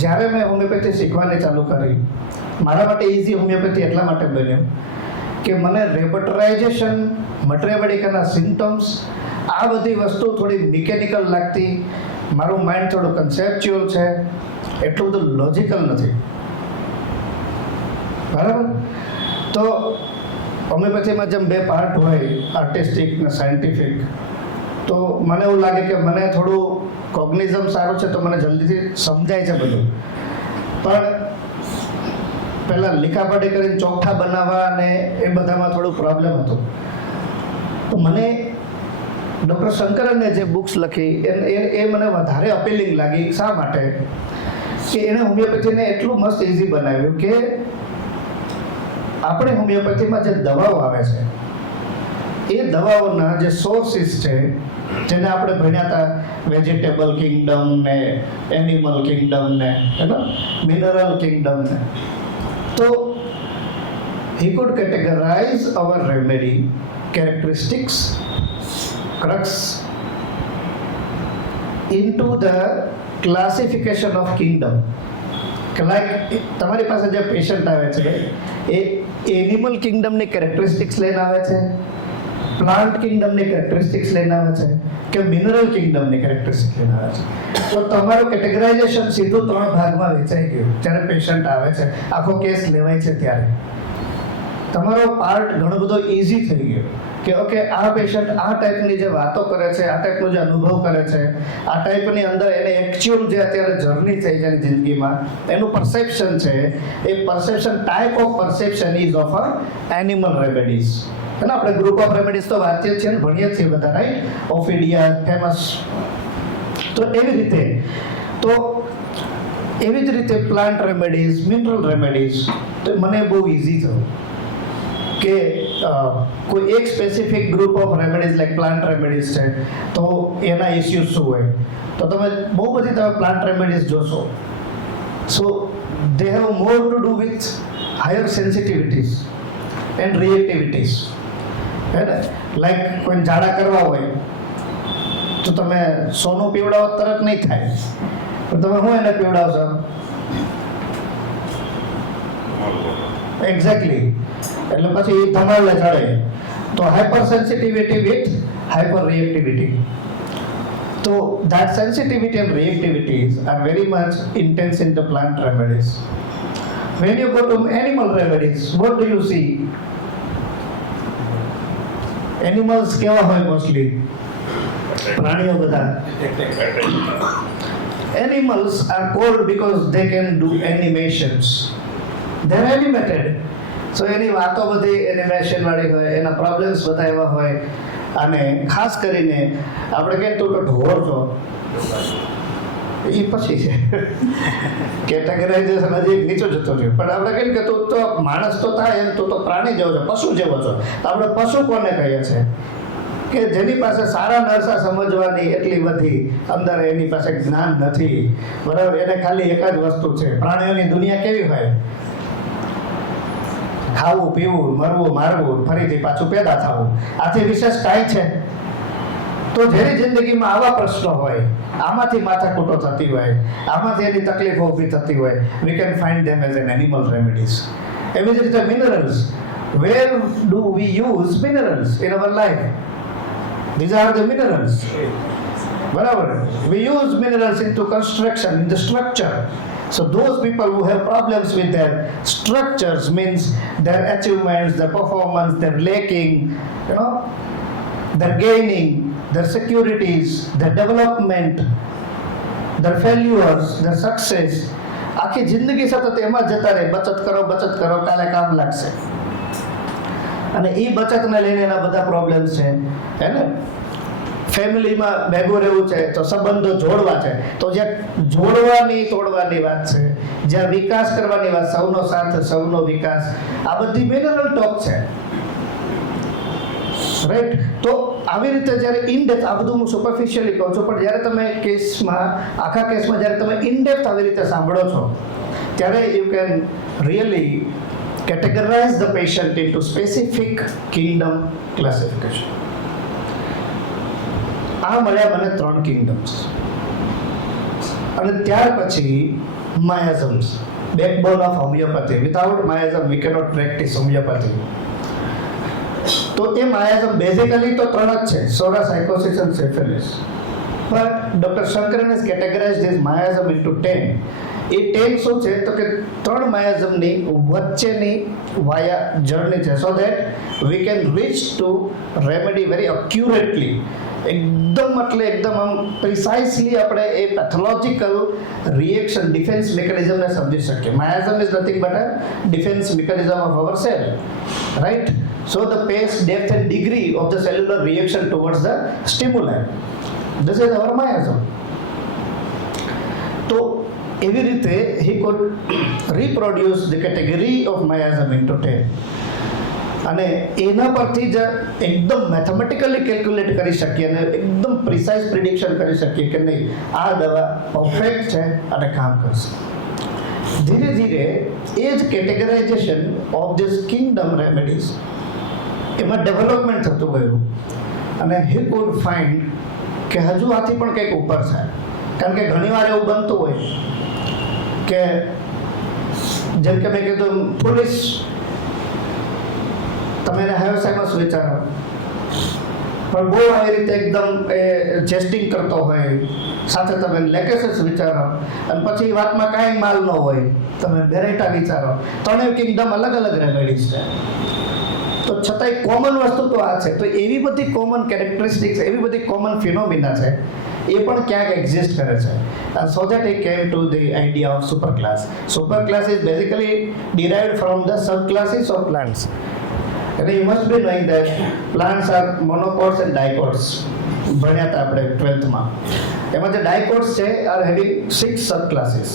જ્યારે મેં હોમિયોપેથી શીખવાની ચાલુ કરી, મારા માટે ઇઝી હોમિયોપેથી એટલા માટે બન્યું કે મને રેપર્ટરાઇઝેશન, મટીરિયામેડિકાના સિમ્ટમ્સ, આ બધી વસ્તુ થોડી મિકેનિકલ લાગતી. મારું માઇન્ડ થોડું કન્સેપ્ચ્યુઅલ છે, એટલું બધું લોજિકલ નથી. બરાબર? તો હોમિયોપેથીમાં જેમ 2 પાર્ટ હોય, આર્ટિસ્ટિક ને સાયન્ટિફિક, તો મને એવું લાગે કે મને થોડું કોગ્નિઝમ સારું છે તો મને જલ્દીથી સમજાય છે બધું. પણ પહેલાં લીખાપડી કરીને ચોખ્ઠા બનાવવા અને એ બધામાં થોડું પ્રોબ્લેમ હતો. તો મને ડૉક્ટર શંકરને જે બુક્સ લખી એ મને વધારે અપીલિંગ લાગી. શા માટે? કે એણે હોમિયોપેથીને એટલું મસ્ત ઇઝી બનાવ્યું કે આપણે હોમિયોપેથીમાં જે દવાઓ આવે છે એ દવાઓના જે સોર્સિસ છે જેને આપણે ભણ્યા હતા વેજીટેબલ કિંગડમ ને એનિમલ કિંગડમ ને મિનરલ કિંગડમ ને, તો he could categorize our remedy characteristics crux into the classification of kingdom. Like તમારી પાસે જે પેશન્ટ આવે છે એ એનિમલ કિંગડમની કેરેક્ટરિસ્ટિક્સ લઈને આવે છે, પ્લાન્ટ કિંગડમની કેરેક્ટરિસ્ટિક્સ લઈને આવે છે કે મિનરલ કિંગડમની કેરેક્ટરિસ્ટિક્સ લઈને આવે છે. તો તમારું કેટેગરાઇઝેશન સીધું 3 ભાગમાં વેચાઈ ગયું. જ્યારે પેશન્ટ આવે છે, આખો કેસ લેવાય છે, ત્યારે તમારો પાર્ટ ઘણો બધો ઇઝી થઈ ગયો કે ઓકે આ પેશન્ટ આ ટાઈપની જે વાતો કરે છે, આ ટાઈપનો જે અનુભવ કરે છે, આ ટાઈપની અંદર એને એકચ્યુઅલ જે અત્યારે જર્ની થઈ છે જિંદગીમાં એનું પરસેપ્શન છે, એ perception type of perception is of animal remedies. અને આપણે ગ્રુપ ઓફ રેમેડીઝ તો વાંચીએ છીએ ને ભણીએ છીએ બધા, રાઈટ? ઓફિડિયા ફેમસ. તો એવી રીતે પ્લાન્ટ રેમેડીઝ, મિનરલ રેમેડીઝ, તો મને બહુ ઇઝી થયું કે કોઈ એક specific group of remedies like plant remedies છે તો એના ઇસ્યુઝ શું હોય. તો તમે બહુ બધી તમે પ્લાન્ટ રેમેડીઝ જોશો, so they have more to do with higher sensitivities and reactivities. હે ને? લાઈક કોઈ ઝાડા કરવા હોય તો તમે સોનું પીવડાવો તરત નહીં થાય, તો તમે શું એને પીવડાવશો? એક્ઝેક્ટલી. એટલે પછી ધમાડલે ચડે. તો hyper sensitivity with hyper reactivity. તો that sensitivity and reactivities are very much intense in the plant remedies. When you go to animal remedies, what do you see? Animals કેવા હોય મોસ્ટલી? પ્રાણીઓ બધા. Animals are called because they can do animations. They are animated. સો એની વાતો બધી animation વાળી હોય, એના problems બધા એવા હોય. અને ખાસ કરીને આપણે કહીએ તું તો ઢોર છો, એ પછી છે કેટેગરાઇઝેશન હજી નીચું જતો રહ્યો. પણ આપણે કહીએ કે તું તો માણસ તો થાય એમ, તું તો પ્રાણી જેવો છો, પશુ જેવો છો. તો આપણે પશુ કોને કહીએ છીએ? કે જેની પાસે સારા નરસા સમજવાની એટલી બધી અંદર એની પાસે જ્ઞાન નથી, બરાબર? એને ખાલી એક જ વસ્તુ છે. પ્રાણીઓની દુનિયા કેવી હોય? ખાવું, પીવું, મરવું, મારવું, ફરીથી પાછું પેદા થવું. આથી વિશેષ કાંઈ છે? તો જેની જિંદગીમાં આવા પ્રશ્નો હોય, આમાંથી માથાકૂટો થતી હોય, આમાંથી એની તકલીફો ઊભી થતી હોય, we can find them as an animal remedies. એવી જ રીતે minerals. Where do we use minerals in our life? These are the minerals. બરાબર? We use minerals into construction, in the structure. So those people who have problems with their structures means their achievements, their performance, their lacking, their gaining, their securities, their development, their failures, their success. આખી જિંદગી સતત એમાં જતા રહે, બચત કરો, કાલે કામ લાગશે. અને એ બચતને લઈને એના બધા પ્રોબ્લેમ્સ છે, હે ને? ફેમિલીમાં ભેગું રહેવું છે તો સંબંધો જોડવા છે, તો જ્યાં જોડવાની તોડવાની વાત છે, જ્યાં વિકાસ કરવાની વાત, સૌનો સાથ સૌનો વિકાસ, આ બધી મિનરલ ટોક છે, રાઈટ? તો આવી રીતે જ્યારે ઇનડેપ્થ, આ બધું હું સુપરફિશિયલી કહું છું, પણ જ્યારે તમે આખા કેસમાં જ્યારે તમે ઇનડેપ્થ આવી રીતે સાંભળો છો, ત્યારે you can really categorize the patient into specific kingdom classification. આ મળ્યા મને 3 કિંગડમ્સ. અને ત્યાર પછી miasms, backbone of homoeopathy. Without miasm we cannot practise homoeopathy. તો એ માયાઝમ બેઝિકલી તો 3 જ છે, સોરા, સાયકોસિસ અને syphilis. But doctor Sankaran has categorized this miasm into 10. એ 10 શું છે? તો કે 3 માયાઝમની વચ્ચેની વાયા જર્ની છે, so that we can reach to remedy very accurately. એકદમ આમ પ્રિસાઇઝલી આપણે એ પેથોલોજીકલ રિએક્શન, ડિફેન્સ મિકેનિઝમને સમજી શકીએ. Miasm is nothing but a defence mechanism of our cell, right? So the pace, depth and degree of the cellular reaction towards the stimuli, this is our miasm. તો એવી રીતે he could reproduce the category of miasm into 10. અને એના પરથી જ એકદમ mathematically calculate કરી શકીએ અને એકદમ પ્રિસાઇઝ પ્રિડિક્શન કરી શકીએ કે નહીં આ દવા પરફેક્ટ છે અને કામ કરશે. ધીરે ધીરે એ જ categorisation of this Kingdom remedies એમાં ડેવલપમેન્ટ થતું ગયું અને હી કુડ ફાઇન્ડ કે હજુ આથી પણ કંઈક ઉપર છે. કારણ કે ઘણીવાર એવું બનતું હોય કે જેમ કે મેં કીધું પોલીસ તમે એને હાયોસાઇમસ વિચારો પણ બહુ આવી રીતે એકદમ એ જેસ્ટિંગ કરતો હોય, સાથે તમે લેકેસિસ વિચારો અને પછી વાતમાં કાંઈ માલ ન હોય તમે બેરેટા વિચારો. ત્રણેય કિંગડમ અલગ અલગ રેમેડીઝ છે. તો છતાંય કોમન વસ્તુ તો આ છે. તો એવી બધી કોમન કેરેક્ટરિસ્ટિક્સ, એવી બધી કોમન ફિનોમિના છે એ પણ ક્યાંક એક્ઝિસ્ટ કરે છે. And so that he came to the idea of superclass. Superclass is basically derived from the subclasses of plants. And you must be knowing that plants are monocots and dicots. ભણ્યા હતા આપણે 12th માં. એમાં જે dicots છે are having 6 subclasses.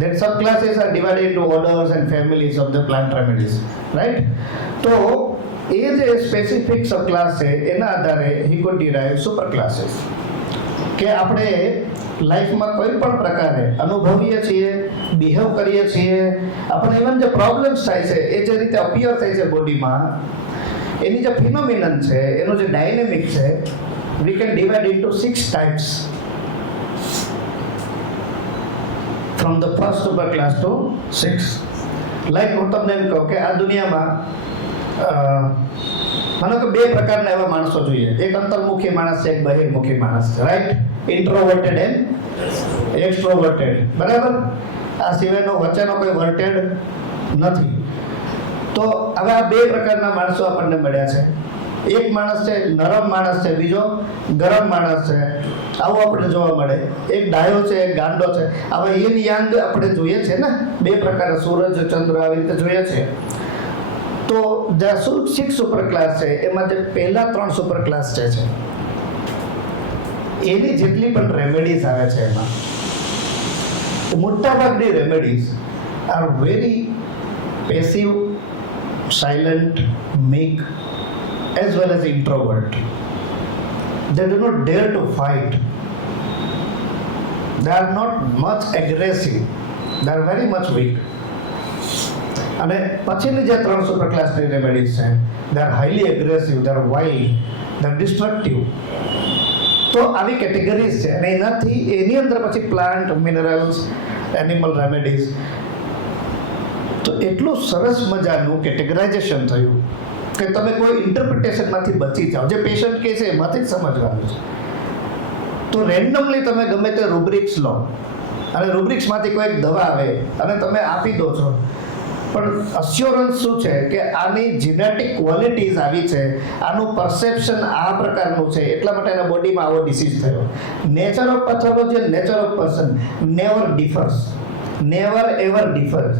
That subclasses are divided into orders and families of the plant remedies. Right? તો એ જે specific subclass છે એના આધારે he could derive superclasses. કે આપણે લાઈફમાં કોઈ પણ પ્રકારે અનુભવીએ છીએ, બિહેવ કરીએ છીએ, આપણે ઇવન જે પ્રોબ્લેમ્સ થાય છે એ જે રીતે અપિયર થાય છે બોડીમાં, એની જે ફિનોમિનન છે, એનું જે ડાયનેમિક છે, we can divide into 6 types from the first superclass to 6. Like હું તમને એમ કહું કે આ દુનિયામાં માનો કે 2 પ્રકારના એવા માણસો જોઈએ. એક અંતર્મુખી માણસ છે, એક બહિર્મુખી માણસ છે. રાઈટ? ઇન્ટ્રોવર્ટેડ એન્ડ એક્સ્ટ્રોવર્ટેડ. બરાબર? આ સિવાયનો વચ્ચેનો કોઈ વર્ટેડ નથી. તો હવે આ 2 પ્રકારના માણસો આપણને મળ્યા છે. એક માણસ છે નરમ માણસ છે, બીજો ગરમ માણસ છે. આવું આપણે જોવા મળે. એક ડાયો છે, એક ગાંડો છે. આવા યિન યાંગ આપણે જોઈએ છે ને, 2 પ્રકારના સૂરજ ચંદ્ર આવી રીતે જોઈએ છે. તો જે 6 સુપર ક્લાસ છે એમાં જે પહેલા 3 સુપર ક્લાસ છે એની જેટલી પણ રેમેડીઝ આવે છે એમાં મોટાભાગની remedies are very passive, silent, meek as well as introvert. They do not dare to fight. They are not much aggressive. They are very much weak. અને પછીની જે 3 સુપર ક્લાસની રેમેડીઝ છે, દે are highly aggressive, they are wild, they are destructive. તો આવી categories છે અને એનાથી એની અંદર પછી પ્લાન્ટ, મિનરલ્સ, એનિમલ રેમેડીઝ. તો એટલું સરસ મજાનું કેટેગરાઇઝેશન થયું કે તમે કોઈ ઇન્ટરપ્રિટેશનમાંથી બચી જાઓ. જે પેશન્ટ કહે છે એમાંથી જ સમજવાનું છે. તો રેન્ડમલી તમે ગમે તે રૂબ્રિક્સ લો અને રૂબ્રિક્સમાંથી કોઈ એક દવા આવે અને તમે આપી દો છો, પણ અસ્યોરન્સ શું છે કે આની જીનેટિક ક્વોલિટીઝ આવી છે, આનું પરસેપ્શન આ પ્રકારનું છે, એટલા માટે એના બોડીમાં આવો ડિસીઝ થયો. Nature of pathology and nature of person never differs. Never ever differs.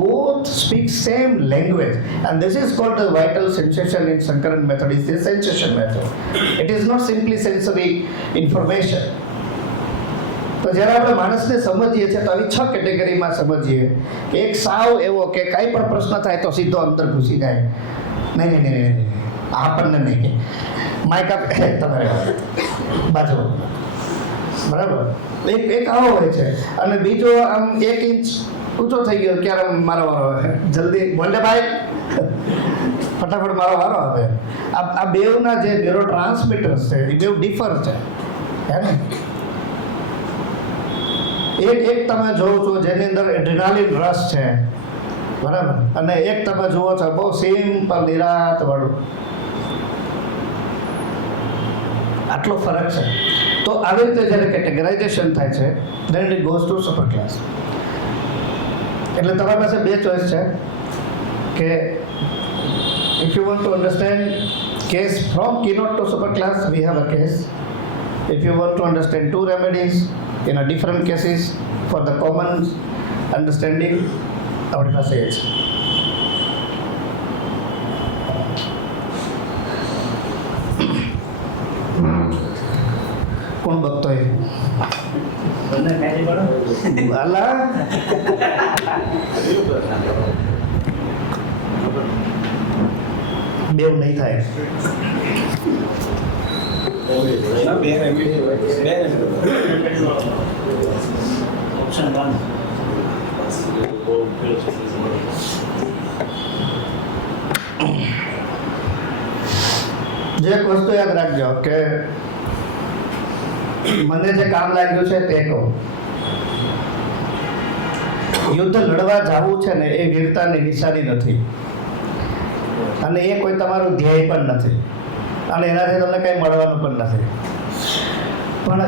Both speak same language, and this is called the vital sensation in Sankaran method. Is the sensation method. It is not simply sensory information. તો જ્યારે આપણે માણસને સમજીએ છીએ તો આવી 6 કેટેગરીમાં સમજીએ કે એક સાવ એવો કે કાંઈ પણ પ્રશ્ન થાય તો સીધો અંદર ઘૂસી જાય. નહીં, આપણને નહીં, માઇક આપ તમારે બાજુ, બરાબર? એક આવો હોય છે અને બીજો આમ 1 ઇંચ ઊંચો થઈ ગયો, ક્યારે મારો વારો આવે, જલ્દી બોલે ભાઈ, ફટાફટ મારો વારો આવે. આ બેવના જે ન્યુરો ટ્રાન્સમીટર્સ છે એ બેવ ડિફર છે, હે ને? એક તમે જોવો છો જેની અંદર એડ્રેનાલિન રસ છે, બરાબર, અને એક તમે જુઓ છો બહુ સિમ્પલ નિરાત વાળું. આટલો ફરક છે. તો આવી રીતે જ્યારે કેટેગરાઇઝેશન થાય છે then it goes to super class. એટલે તમારી પાસે 2 ચોઇસ છે કે if you want to understand case from keynote to super class, we have a case. If you want to understand 2 remedies in a different cases for the common understanding, આપણી પાસે છે. કોણ બકતો એ અલા બેવ નહીં થાય. જે એક વસ્તુ યાદ રાખજો કે મને જે કામ લાગ્યું છે તે કહું. યુદ્ધ લડવા જવું છે ને એ વીરતાની નિશાની નથી, અને એ કોઈ તમારું ધ્યેય પણ નથી, અને એનાથી તમને કંઈ મળવાનું પણ નથી. પણ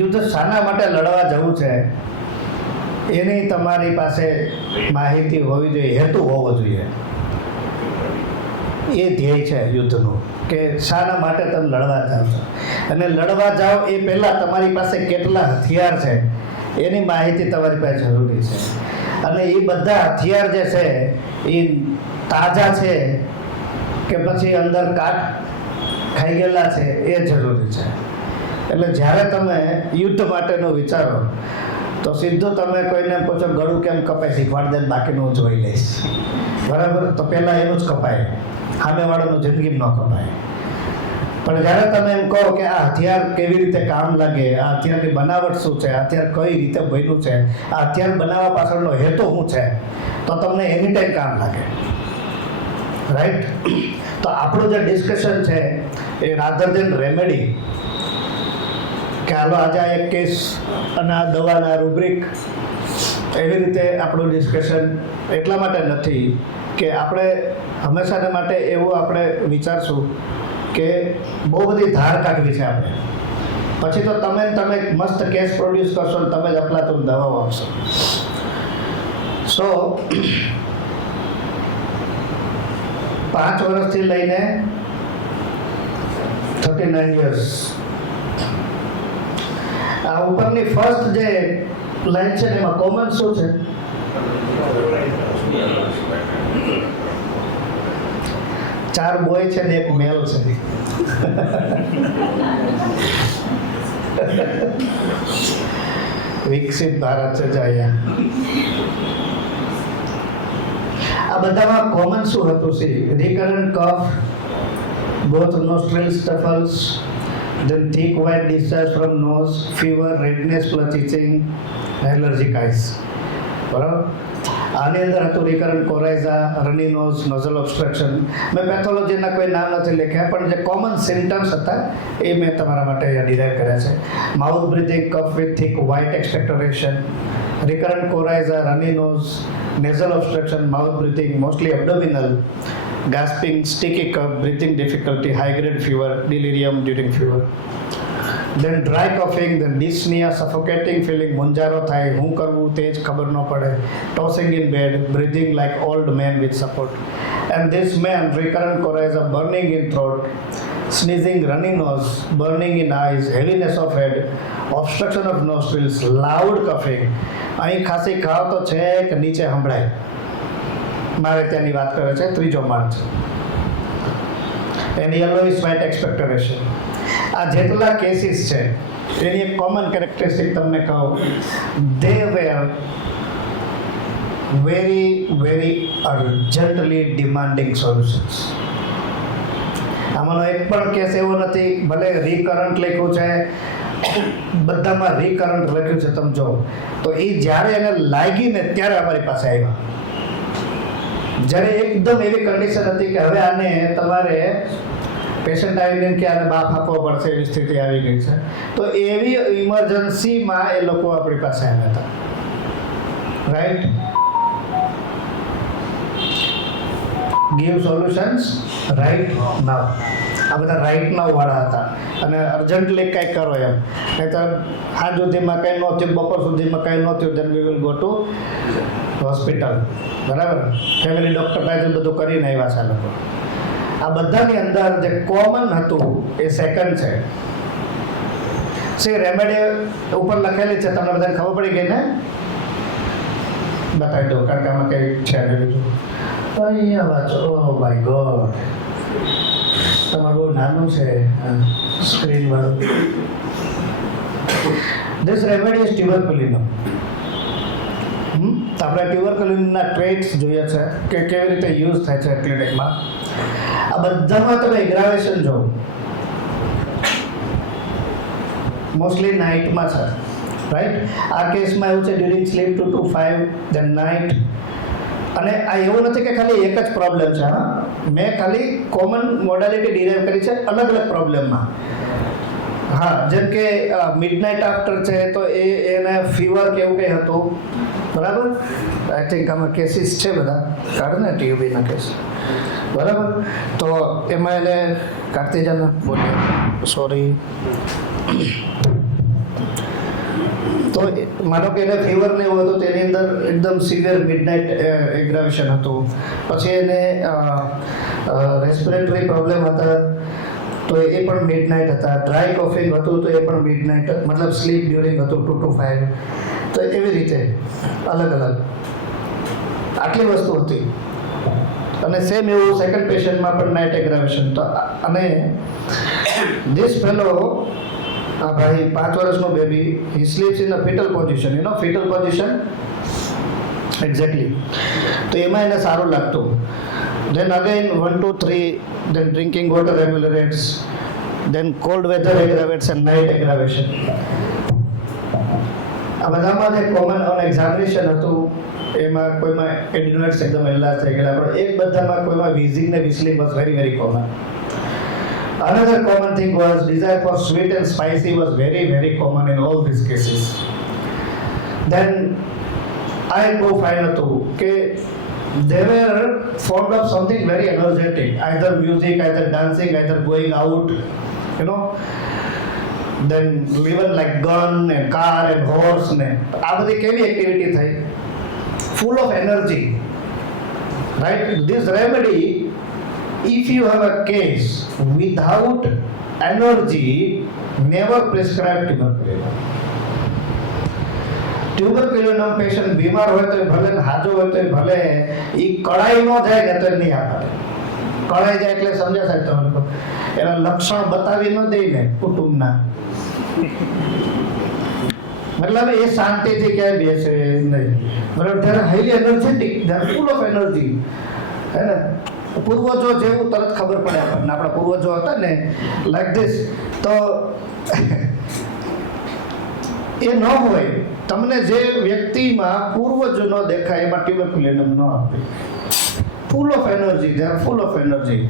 યુદ્ધ શાના માટે લડવા જવું છે એની તમારી પાસે માહિતી હોવી જોઈએ, હેતુ હોવો જોઈએ. એ ધ્યેય છે યુદ્ધનું, કે શાના માટે તમે લડવા જાઓ છો. અને લડવા જાઓ એ પહેલાં તમારી પાસે કેટલા હથિયાર છે એની માહિતી તમારી પાસે જરૂરી છે. અને એ બધા હથિયાર જે છે એ તાજા છે કે પછી અંદર કાટ ખાઈ ગયેલા છે એ જરૂરી છે. એટલે જ્યારે તમે યુદ્ધ માટેનું વિચારો તો સીધું તમે કોઈને પૂછો ગળું કેમ કપાય શીખવાડી દે, બાકીનું હું જોઈ લઈશ, બરાબર? તો પહેલાં એનું જ કપાય, સામેવાળાનું જિંદગી ન કપાય. પણ જ્યારે તમે એમ કહો કે આ હથિયાર કેવી રીતે કામ લાગે, આ હથિયારની બનાવટ શું છે, આ હથિયાર કઈ રીતે બન્યું છે, આ હથિયાર બનાવવા પાછળનો હેતુ શું છે, તો તમને એની ટાઈમ કામ લાગે, રાઈટ? તો આપણું જે ડિસ્કશન છે એ રાધર દેન રેમેડી, કે હાલો આજે આ એક કેસ અને આ દવાના રૂબ્રિક, એવી રીતે આપણું ડિસ્કશન એટલા માટે નથી કે આપણે હંમેશાને માટે એવું આપણે વિચારશું કે બહુ બધી ધાર કાઢવી છે આપણે, પછી તો તમે મસ્ત કેસ પ્રોડ્યુસ કરશો ને તમે જ અફલાતુન દવાઓ આપશો. સો 5 વર્ષથી લઈને 39 years, આ ઉપરની ફર્સ્ટ જે લાઈન છે એમાં કોમન શું છે? ચાર બોય છે ને એક મેલ છે. વિકસિત ભારત છે અહીંયા. આ બધામાં કોમન શું હતું? છે recurrent cough, both nostril snuffles, then thick white discharge from nose, fever, redness plus itching, allergic eyes. બરાબર? આની અંદર હતું recurrent coryza, runny nose, nozzle obstruction. મેં પેથોલોજીના કોઈ નામ નથી લખ્યા, પણ જે કોમન સિમ્ટમ્સ હતા એ મેં તમારા માટે અહીંયા ડિરાઈવ કર્યા છે. Mouth breathing, cough with thick white expectoration, recurrent coryza, runny nose, nasal obstruction, mouth breathing mostly abdominal, gasping, sticky cough, breathing difficulty, high grade fever, delirium during fever. Then dry coughing, then dyspnea, suffocating feeling, મુંજારો થાય, શું કરવું તે જ ખબર ન પડે, tossing in bed, breathing like old man with support. And this man, recurrent coryza, burning in throat, sneezing, runny nose, burning in eyes, heaviness of head, obstruction of nostrils, loud coughing. અહીં ખાંસી ખાવ તો છે કે નીચે સંભળાય, મારે ત્યાંની વાત કરે છે, 3જો માળ છે. And yellowish white expectoration. આ જેટલા કેસીસ છે એની એક કોમન કેરેક્ટરિસ્ટિક તમને કહું, they were very very urgently demanding solutions. આમાંનો એક પણ કેસ એવો નથી, ભલે રિકરન્ટ લખ્યું છે, બધામાં રિકરન્ટ લખ્યું છે, તમે જો તો એ જ્યારે એને લાગીને ત્યારે અમારી પાસે આવ્યા, જ્યારે એકદમ એવી કન્ડિશન હતી કે હવે આને તમારે પેશન્ટ આવીને કે આને બાપ આપવો પડશે એવી સ્થિતિ આવી ગઈ છે, તો એવી ઇમરજન્સીમાં એ લોકો આપણી પાસે આવ્યા હતા, right? Give solutions right now. આ બધા રાઈટ નાવ વાળા હતા, અને અર્જન્ટલી કંઈક કરો એમ, નહીં તો સાંજ સુધીમાં કંઈ ન થયું, બપોર સુધીમાં કંઈ ન થયું, then we will go to hospital, બરાબર? ફેમિલી ડૉક્ટર પાસે બધું કરીને આવ્યા છે લોકો. આ બધાની અંદર જે કોમન હતું એ સેકન્ડ છે. રેમેડી ઉપર લખેલી છે, તમને બધાને ખબર પડી ગઈ ને? બતાવી દો, કારણ કે આમાં કંઈ છે નહીં. અહીંયા વાંચો. ઓ માય ગોડ, તમારું બહુ નાનું છે સ્ક્રીન વાળું. This remedy is tuberculinum. તો આપણે ટ્યુબરક્યુલિનના ટ્રેટ્સ જોઈએ છે કે કેવી રીતે યુઝ થાય છે ક્લિનિકમાં. આ બધામાં તમે એગ્રાવેશન જોવો મોસ્ટલી નાઇટમાં છે, રાઈટ? આ કેસમાં એવું છે during sleep 2 to 5 then night. અને આ એવું નથી કે ખાલી એક જ પ્રોબ્લેમ છે. હા, મેં ખાલી કોમન મોડાલિટી ડિરાઈવ કરી છે અલગ અલગ પ્રોબ્લેમમાં. હા, જેમ કે મિડનાઇટ આફ્ટર છે તો એને ફીવર કે એવું કંઈ હતું, બરાબર? આઈ થિંક આમાં કેસીસ છે બધા, કાઢ ને ટીયુબીના કેસ, બરાબર? તો એમાં એને કાઢતી જાને બોલીએ, સોરી. તો માનો કે એને ફીવર ને એવું હતું, તેની અંદર એકદમ સિવિયર મિડનાઇટ એગ્રાવેશન હતું. પછી એને રેસ્પિરેટરી પ્રોબ્લેમ હતા, તો એ પણ મિડનાઇટ હતા. ડ્રાય કોફિંગ હતું તો એ પણ મિડનાઇટ, મતલબ સ્લીપ ડ્યુરિંગ હતું 2 to 5. તો એવી રીતે અલગ અલગ આટલી વસ્તુ હતી. અને સેમ એવું સેકન્ડ પેશન્ટમાં પણ નાઇટ એગ્રાવેશન. તો અને ધીસ ફેલો, હા ભાઈ, 5 વર્ષનો baby, he sleeps in a foetal position, you know foetal position, exactly. તો એમાં એને સારું લાગતું. Then again 1 to 3, then drinking water regulates, then cold weather aggravates and night aggravation. આ બધામાં જે કોમન ઓન એક્ઝામિનેશન હતું એમાં કોઈમાં એડિનોઇડ્સ એકદમ હેલા થઈ ગયેલા, પણ એક બધામાં કોઈમાં wheezing ને whistling was very very common. Another common thing was desire for sweet and spicy was very very common in all these cases. Then I go find હતું કે they were fond of something very energetic, either music, either dancing, either going out, you know, then even like gun and car and horse ને આ બધી કેવી activity થઈ, full of energy, right? This remedy, if you have a case without energy, never prescribe tuberculinum. Tuberculinum patient બીમાર હોય તો ભલે હાજો હોય તો ભલે, એ કળાઈ ન જાય ને તો નહીં આપે. કળાઈ જાય એટલે સમજ્યા સાહેબ તમે, એના લક્ષણ બતાવી ન દે ને કુટુંબના, મતલબ એ શાંતિથી ક્યાંય બેસે નહીં, બરાબર? ત્યારે હાઈલી એનર્જેટિક, ત્યારે ફૂલ ઓફ એનર્જી, હે ને? પૂર્વજો જેવું તરત ખબર પડે આપણને, આપણા પૂર્વજો હતા ને લાઈક ધીસ. તો એ ન હોય, તમને જે વ્યક્તિમાં પૂર્વજો ન દેખાય એમાં ટ્યુબરક્યુલિનમ ન આપે. Full of energy, they are full of energy.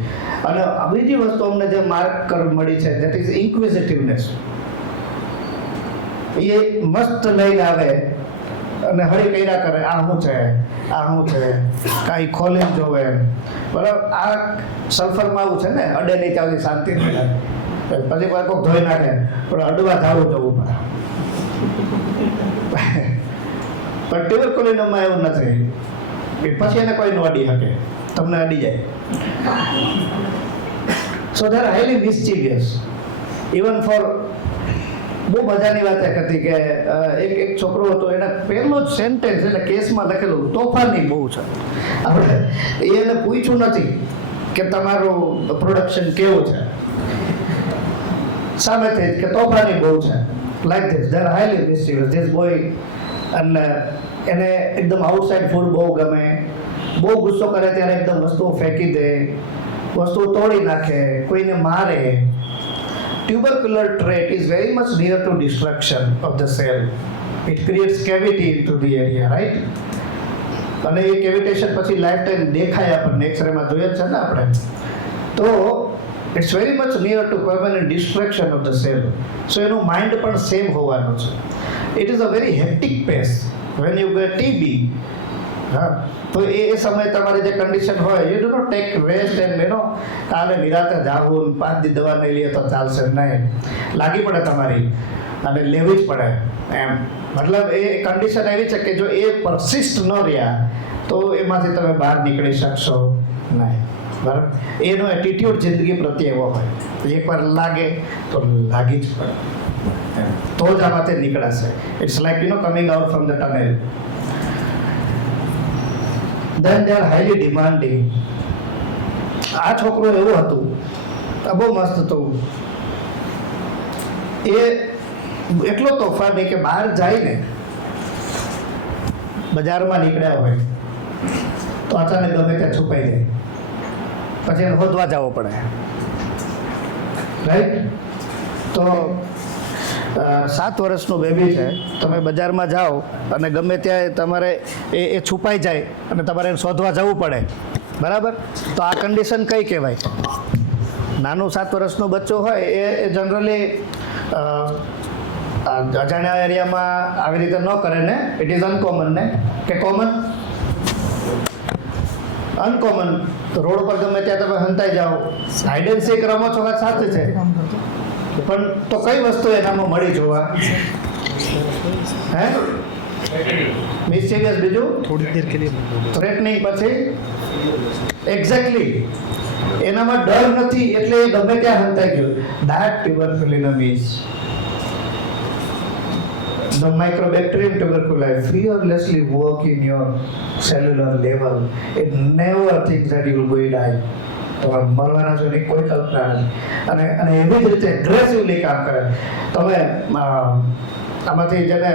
અને બીજી વસ્તુ અમને જે માર્ક મળી છે, ધેટ ઇઝ ઇન્ક્વિઝિટિવનેસ. એ મસ્ત લઈને આવે અને હળી કર્યા કરે, આ શું છે, આ શું છે, કાંઈ ખોલીને જોવે, બરાબર? આ સલ્ફરમાં આવું છે ને, અડે નહીં ત્યાં શાંતિ મળે, પછી કોઈ કોઈક ધોઈ નાખે, પણ અડવા ધાવું જવું પડે. પણ ટ્યુબરક્યુલિનમમાં એવું નથી, પછી એને કોઈ ન અડી શકે, તમને અડી જાય. So they are highly mischievous even four. બહુ મજાની વાત એક હતી કે એક છોકરો હતો, એના પહેલો જ સેન્ટેન્સ એટલે કેસમાં લખેલું, તોફાની બહુ છે. આપણે એને પૂછ્યું નથી કે તમારું પ્રોડક્શન કેવું છે, સામેથી કે તોફાની બહુ છે. Like this, they are highly mischievous. This boy, and એને એકદમ આઉટસાઇડ ફૂડ બહુ ગમે, બહુ ગુસ્સો કરે ત્યારે એકદમ વસ્તુઓ ફેંકી દે, વસ્તુઓ તોડી નાખે, કોઈને મારે. Tubercular trait is very much near to destruction of the cell. It creates cavity into the area, right? અને એ કેવિટેશન પછી લાઈફ ટાઈમ દેખાય આપણને, એક્સરેમાં જોઈએ છે ને આપણે. તો it's very much near to permanent destruction of the cell. So એનું માઇન્ડ પણ સેમ હોવાનું છે. It is a very hectic pace when you get TB. હા, તો એ સમયે તમારી જે કન્ડિશન હોય, you do not take rest and you know કાલે નિરાતે જાવું, 5 દી દવા નહીં લઈએ તો ચાલશે નહીં, લાગી પડે તમારી, અને લેવી જ પડે એમ. મતલબ એ કન્ડિશન એવી છે કે જો એ પરસિસ્ટ ન રહ્યા તો એમાંથી તમે બહાર નીકળી શકશો નહીં, બરાબર? એનો એટીટ્યુડ જિંદગી પ્રત્યે એવો હોય, એકવાર લાગે તો લાગી જ પડે, તો જ આમાંથી નીકળાશે. It's like you know coming out from the tunnel. Then they are highly demanding. આ છોકરો એવું હતું, આ બહુ મસ્ત હતું. એ એટલો તોફાની કે બહાર જાય ને, બજારમાં નીકળ્યા હોય તો અચાનક ગમે ત્યાં છુપાઈ જાય. પછી એને શોધવા જવો પડે, રાઈટ? તો 7 વર્ષનું બેબી છે, તમે બજારમાં જાઓ અને ગમે ત્યાં તમારે એ છુપાઈ જાય અને તમારે એને શોધવા જવું પડે, બરાબર? તો આ કન્ડિશન કઈ કહેવાય? નાનું 7 વર્ષનું બચ્ચું હોય એ જનરલી અજાણ્યા એરિયામાં આવી રીતે ન કરે ને, ઇટ ઇઝ અનકોમન ને, કે કોમન? અનકોમન. રોડ પર ગમે ત્યાં તમે હંતાઈ જાઓ, હાઇડ એન્ડ સીક રમો છો, વાત સાચી છે, પણ તો કઈ વસ્તુ એનામાં મળી જોવા? હે? મિસચિવિયસ, બીજું थोड़ी देर के लिए થ્રેટનિંગ, પછી એક્ઝેક્ટલી એનામાં ડર નથી એટલે એ ગમે ત્યાં હંતાઈ ગયું. That tuberculinum is the microbacterium tuberculosis fearlessly work in your cellular level. It never thinks that you will go die. તમારે મરવાના છો એની કોઈ કલ્પના નથી, અને એવી જ રીતે એગ્રેસિવલી કામ કરે. તમે આમાંથી જેને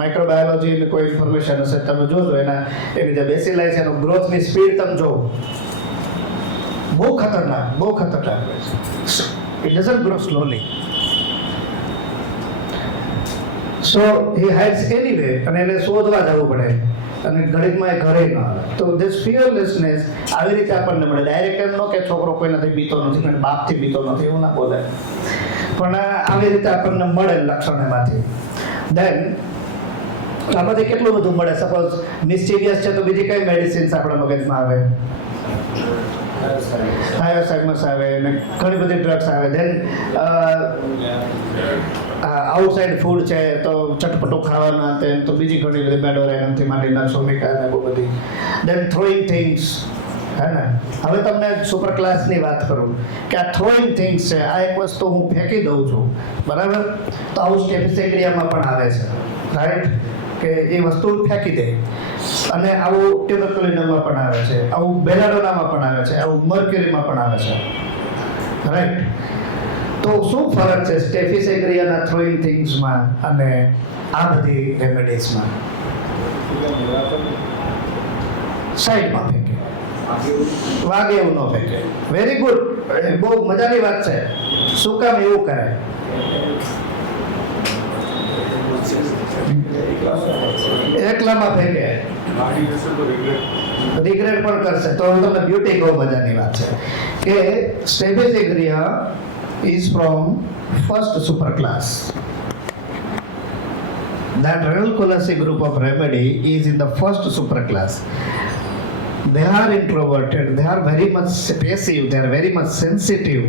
માઇક્રોબાયોલોજીની કોઈ ઇન્ફોર્મેશન હશે તમે જોજો, એની જે બેસિલાઈ છે એનો ગ્રોથની સ્પીડ તમે જુઓ, બહુ ખતરનાક હોય છે. It doesn't grow slowly. So he hides anyway, અને એને શોધવા જવું પડે, અને ઘડીકમાં એ ઘરે ન આવે. તો ધીસ ફિયરલેસનેસ આવી રીતે આપણને મળે. ડાયરેક્ટ એમ ન કે છોકરો કોઈનાથી બીતો નથી, કોઈ બાપથી બીતો નથી, એવું ના બોલે, પણ આવી રીતે આપણને મળે લક્ષણ એમાંથી. દેન આમાંથી કેટલું બધું મળે? સપોઝ મિસચિવિયસ છે તો બીજી કઈ મેડિસિન્સ આપણા મગજમાં આવે? હાયોસાઇમસ આવે, અને ઘણી બધી ડ્રગ્સ આવે. દેન આઉટસાઇડ ફૂડ છે તો ચટપટું ખાવાનું અંતે તો બીજી ઘણી બધી મેડોરેનમથી માંડીને સોમિકા ને બહુ બધી. દેન થ્રોઈંગ થિંગ્સ, હે ને? હવે તમને સુપર ક્લાસની વાત કરું કે આ થ્રોઈંગ થિંગ્સ છે, આ એક વસ્તુ હું ફેંકી દઉં છું, બરાબર? તો આવું સ્ટેફિસેગ્રિયામાં પણ આવે છે, રાઈટ? કે એ વસ્તુ ફેંકી દે. અને આવું ટ્યુબરક્યુલિનમમાં પણ આવે છે, આવું બેલાડોનામાં પણ આવે છે, આવું મર્ક્યુરીમાં પણ આવે છે, રાઈટ? તો શું ફરક છે સ્ટેફિસેગ્રિયાના થ્રોઈંગ થિંગ્સમાં અને આ બધી રેમેડીઝમાં? સાઈડમાં ફેંકે, વાગે એવું ન ફેંકે. વેરી ગુડ, બહુ મજાની વાત છે. શું કામ એવું કરે? એકલામાં ફેંકે, રિગ્રેટ પણ કરશે. તો તમને બ્યુટી બહુ મજાની વાત છે કે સ્ટેફિસેગ્રિયા is from first superclass. That ranunculus group of remedy is in the first superclass. They are introverted, they are very much passive, they are very much sensitive,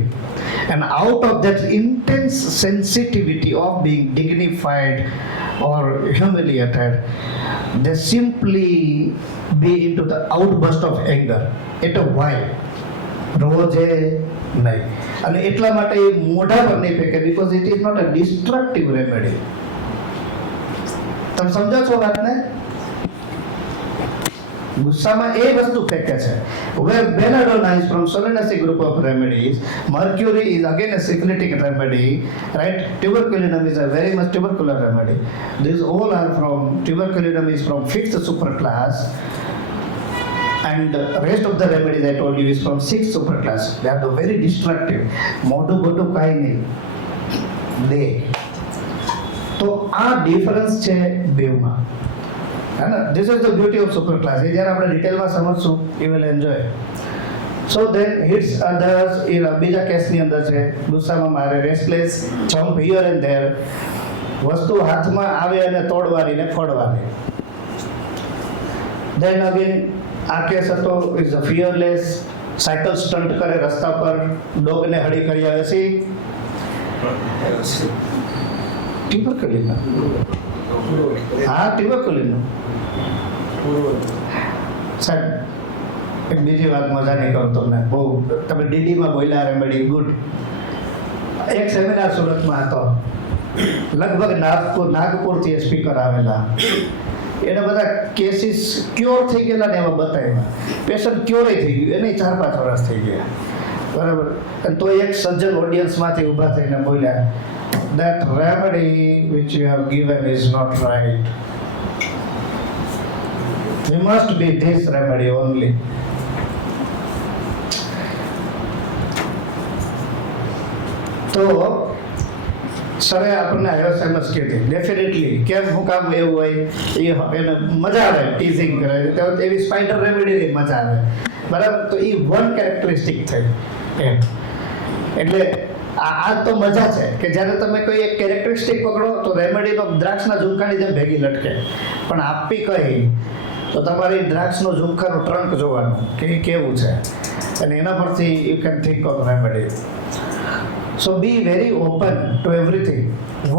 and out of that intense sensitivity of being dignified or humiliated, they simply be into the outburst of anger at a while. રોજે નહીં. અને એટલા માટે એ મોઢા પર નહીં ફેંકે, because it is not a destructive remedy. તમે સમજો છો વાતને? ગુસ્સામાં એ વસ્તુ ફેંકે છે. Where belladonna is from solanaceae group of remedies, mercury is again a syphilitic remedy, right? Tuberculinum is a very much tubercular remedy. These all are from, tuberculinum is from 5th superclass, and the rest of the remedies I told you is from 6th superclass. They are the very destructive. મોઢું બોટું કાંઈ નહીં દે. તો આ difference છે બેવમાં, હે ને? This is the beauty of super class. એ જ્યારે આપણે ડિટેલમાં સમજશું you will enjoy. So then hits others. એ બીજા કેસની અંદર છે, ગુસ્સામાં મારે, restless, jump here and there, વસ્તુ હાથમાં આવે અને તોડવાની ને ફોડવાની. દેન અગેન આ કેસ હતો, is a fearless, cycle stunt કરે રસ્તા પર, ડોગને હળી કરી આવે છે. ટ્યુબરક્યુલિનમ, હા ટ્યુબરક્યુલિનમ. સાહેબ એક બીજી વાત મજાની કહું તમને, બહુ તમે ડીડીમાં બોલ્યા રેમેડી ગુડ. એક સેમિનાર સુરતમાં હતો, લગભગ નાગપુરથી સ્પીકર આવેલા. એને બધા કેસીસ ક્યોર થઈ ગયેલા ને એમાં બતાવ્યા. પેશન્ટ ક્યોરે થઈ ગયું, એને 4-5 વર્ષ થઈ ગયા, બરાબર? અને તો એક સજ્જન ઓડિયન્સમાંથી ઊભા થઈને બોલ્યા, that remedy which you have given is not right. We must be this remedy only. તો સરે આપણને આયોસેમસ કીધી ડેફિનેટલી કેમ હું કામ એવું હોય એ એને મજા આવે ટીઝિંગ કરે તો એવી સ્પાઈડર રેમેડીની મજા આવે બરાબર. તો એ વન કેરેક્ટરિસ્ટિક થઈ એમ. એટલે આ તો મજા છે કે જ્યારે તમે કોઈ એક કેરેક્ટરિસ્ટિક પકડો તો રેમેડીનો દ્રાક્ષના ઝુમખાની જેમ ભેગી લટકે, પણ આપી કઈ તો તમારી દ્રાક્ષનો ઝુમખાનું ટ્રંક જોવાનું કે એ કેવું છે અને એના પરથી you can think of remedy. So be very open to everything.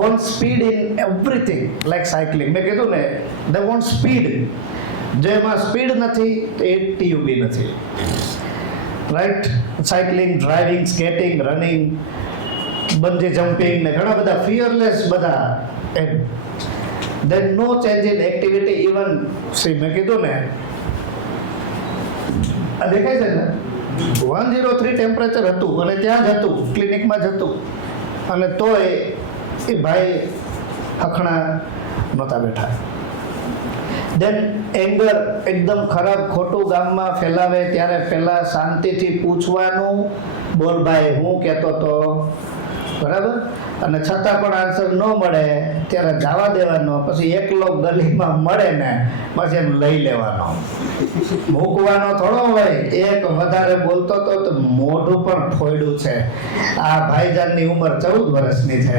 Want speed in everything, like cycling. મેં કીધું ને, they want speed. જેમાં સ્પીડ નથી એ TUB નથી. Right? Cycling, driving, skating, running, bungee jumping ને ઘણા બધા ફિયરલેસ બધા. Then no change in activity even. See, મેં કીધું ને, આ દેખાય છે ને, 103 ટેમ્પરેચર હતું અને ત્યાં જ હતું, ક્લિનિકમાં જ હતું, અને તોય એ ભાઈ હખણા નહોતા બેઠા. દેન એંગર એકદમ ખરાબ ખોટું ગામમાં ફેલાવે ત્યારે પહેલા શાંતિથી પૂછવાનું, બોલ ભાઈ હું કહેતો તો, બરાબર, અને છતાં પણ આન્સર ન મળે ત્યારે જવા દેવાનો, પછી એકલો ગલીમાં મળે ને પછી એમ લઈ લેવાનો, મૂકવાનો થોડો હોય. એક વધારે બોલતો તો મોઢું પણ ફોડ્યું છે. આ ભાઈજાનની ઉંમર 14 વર્ષની છે.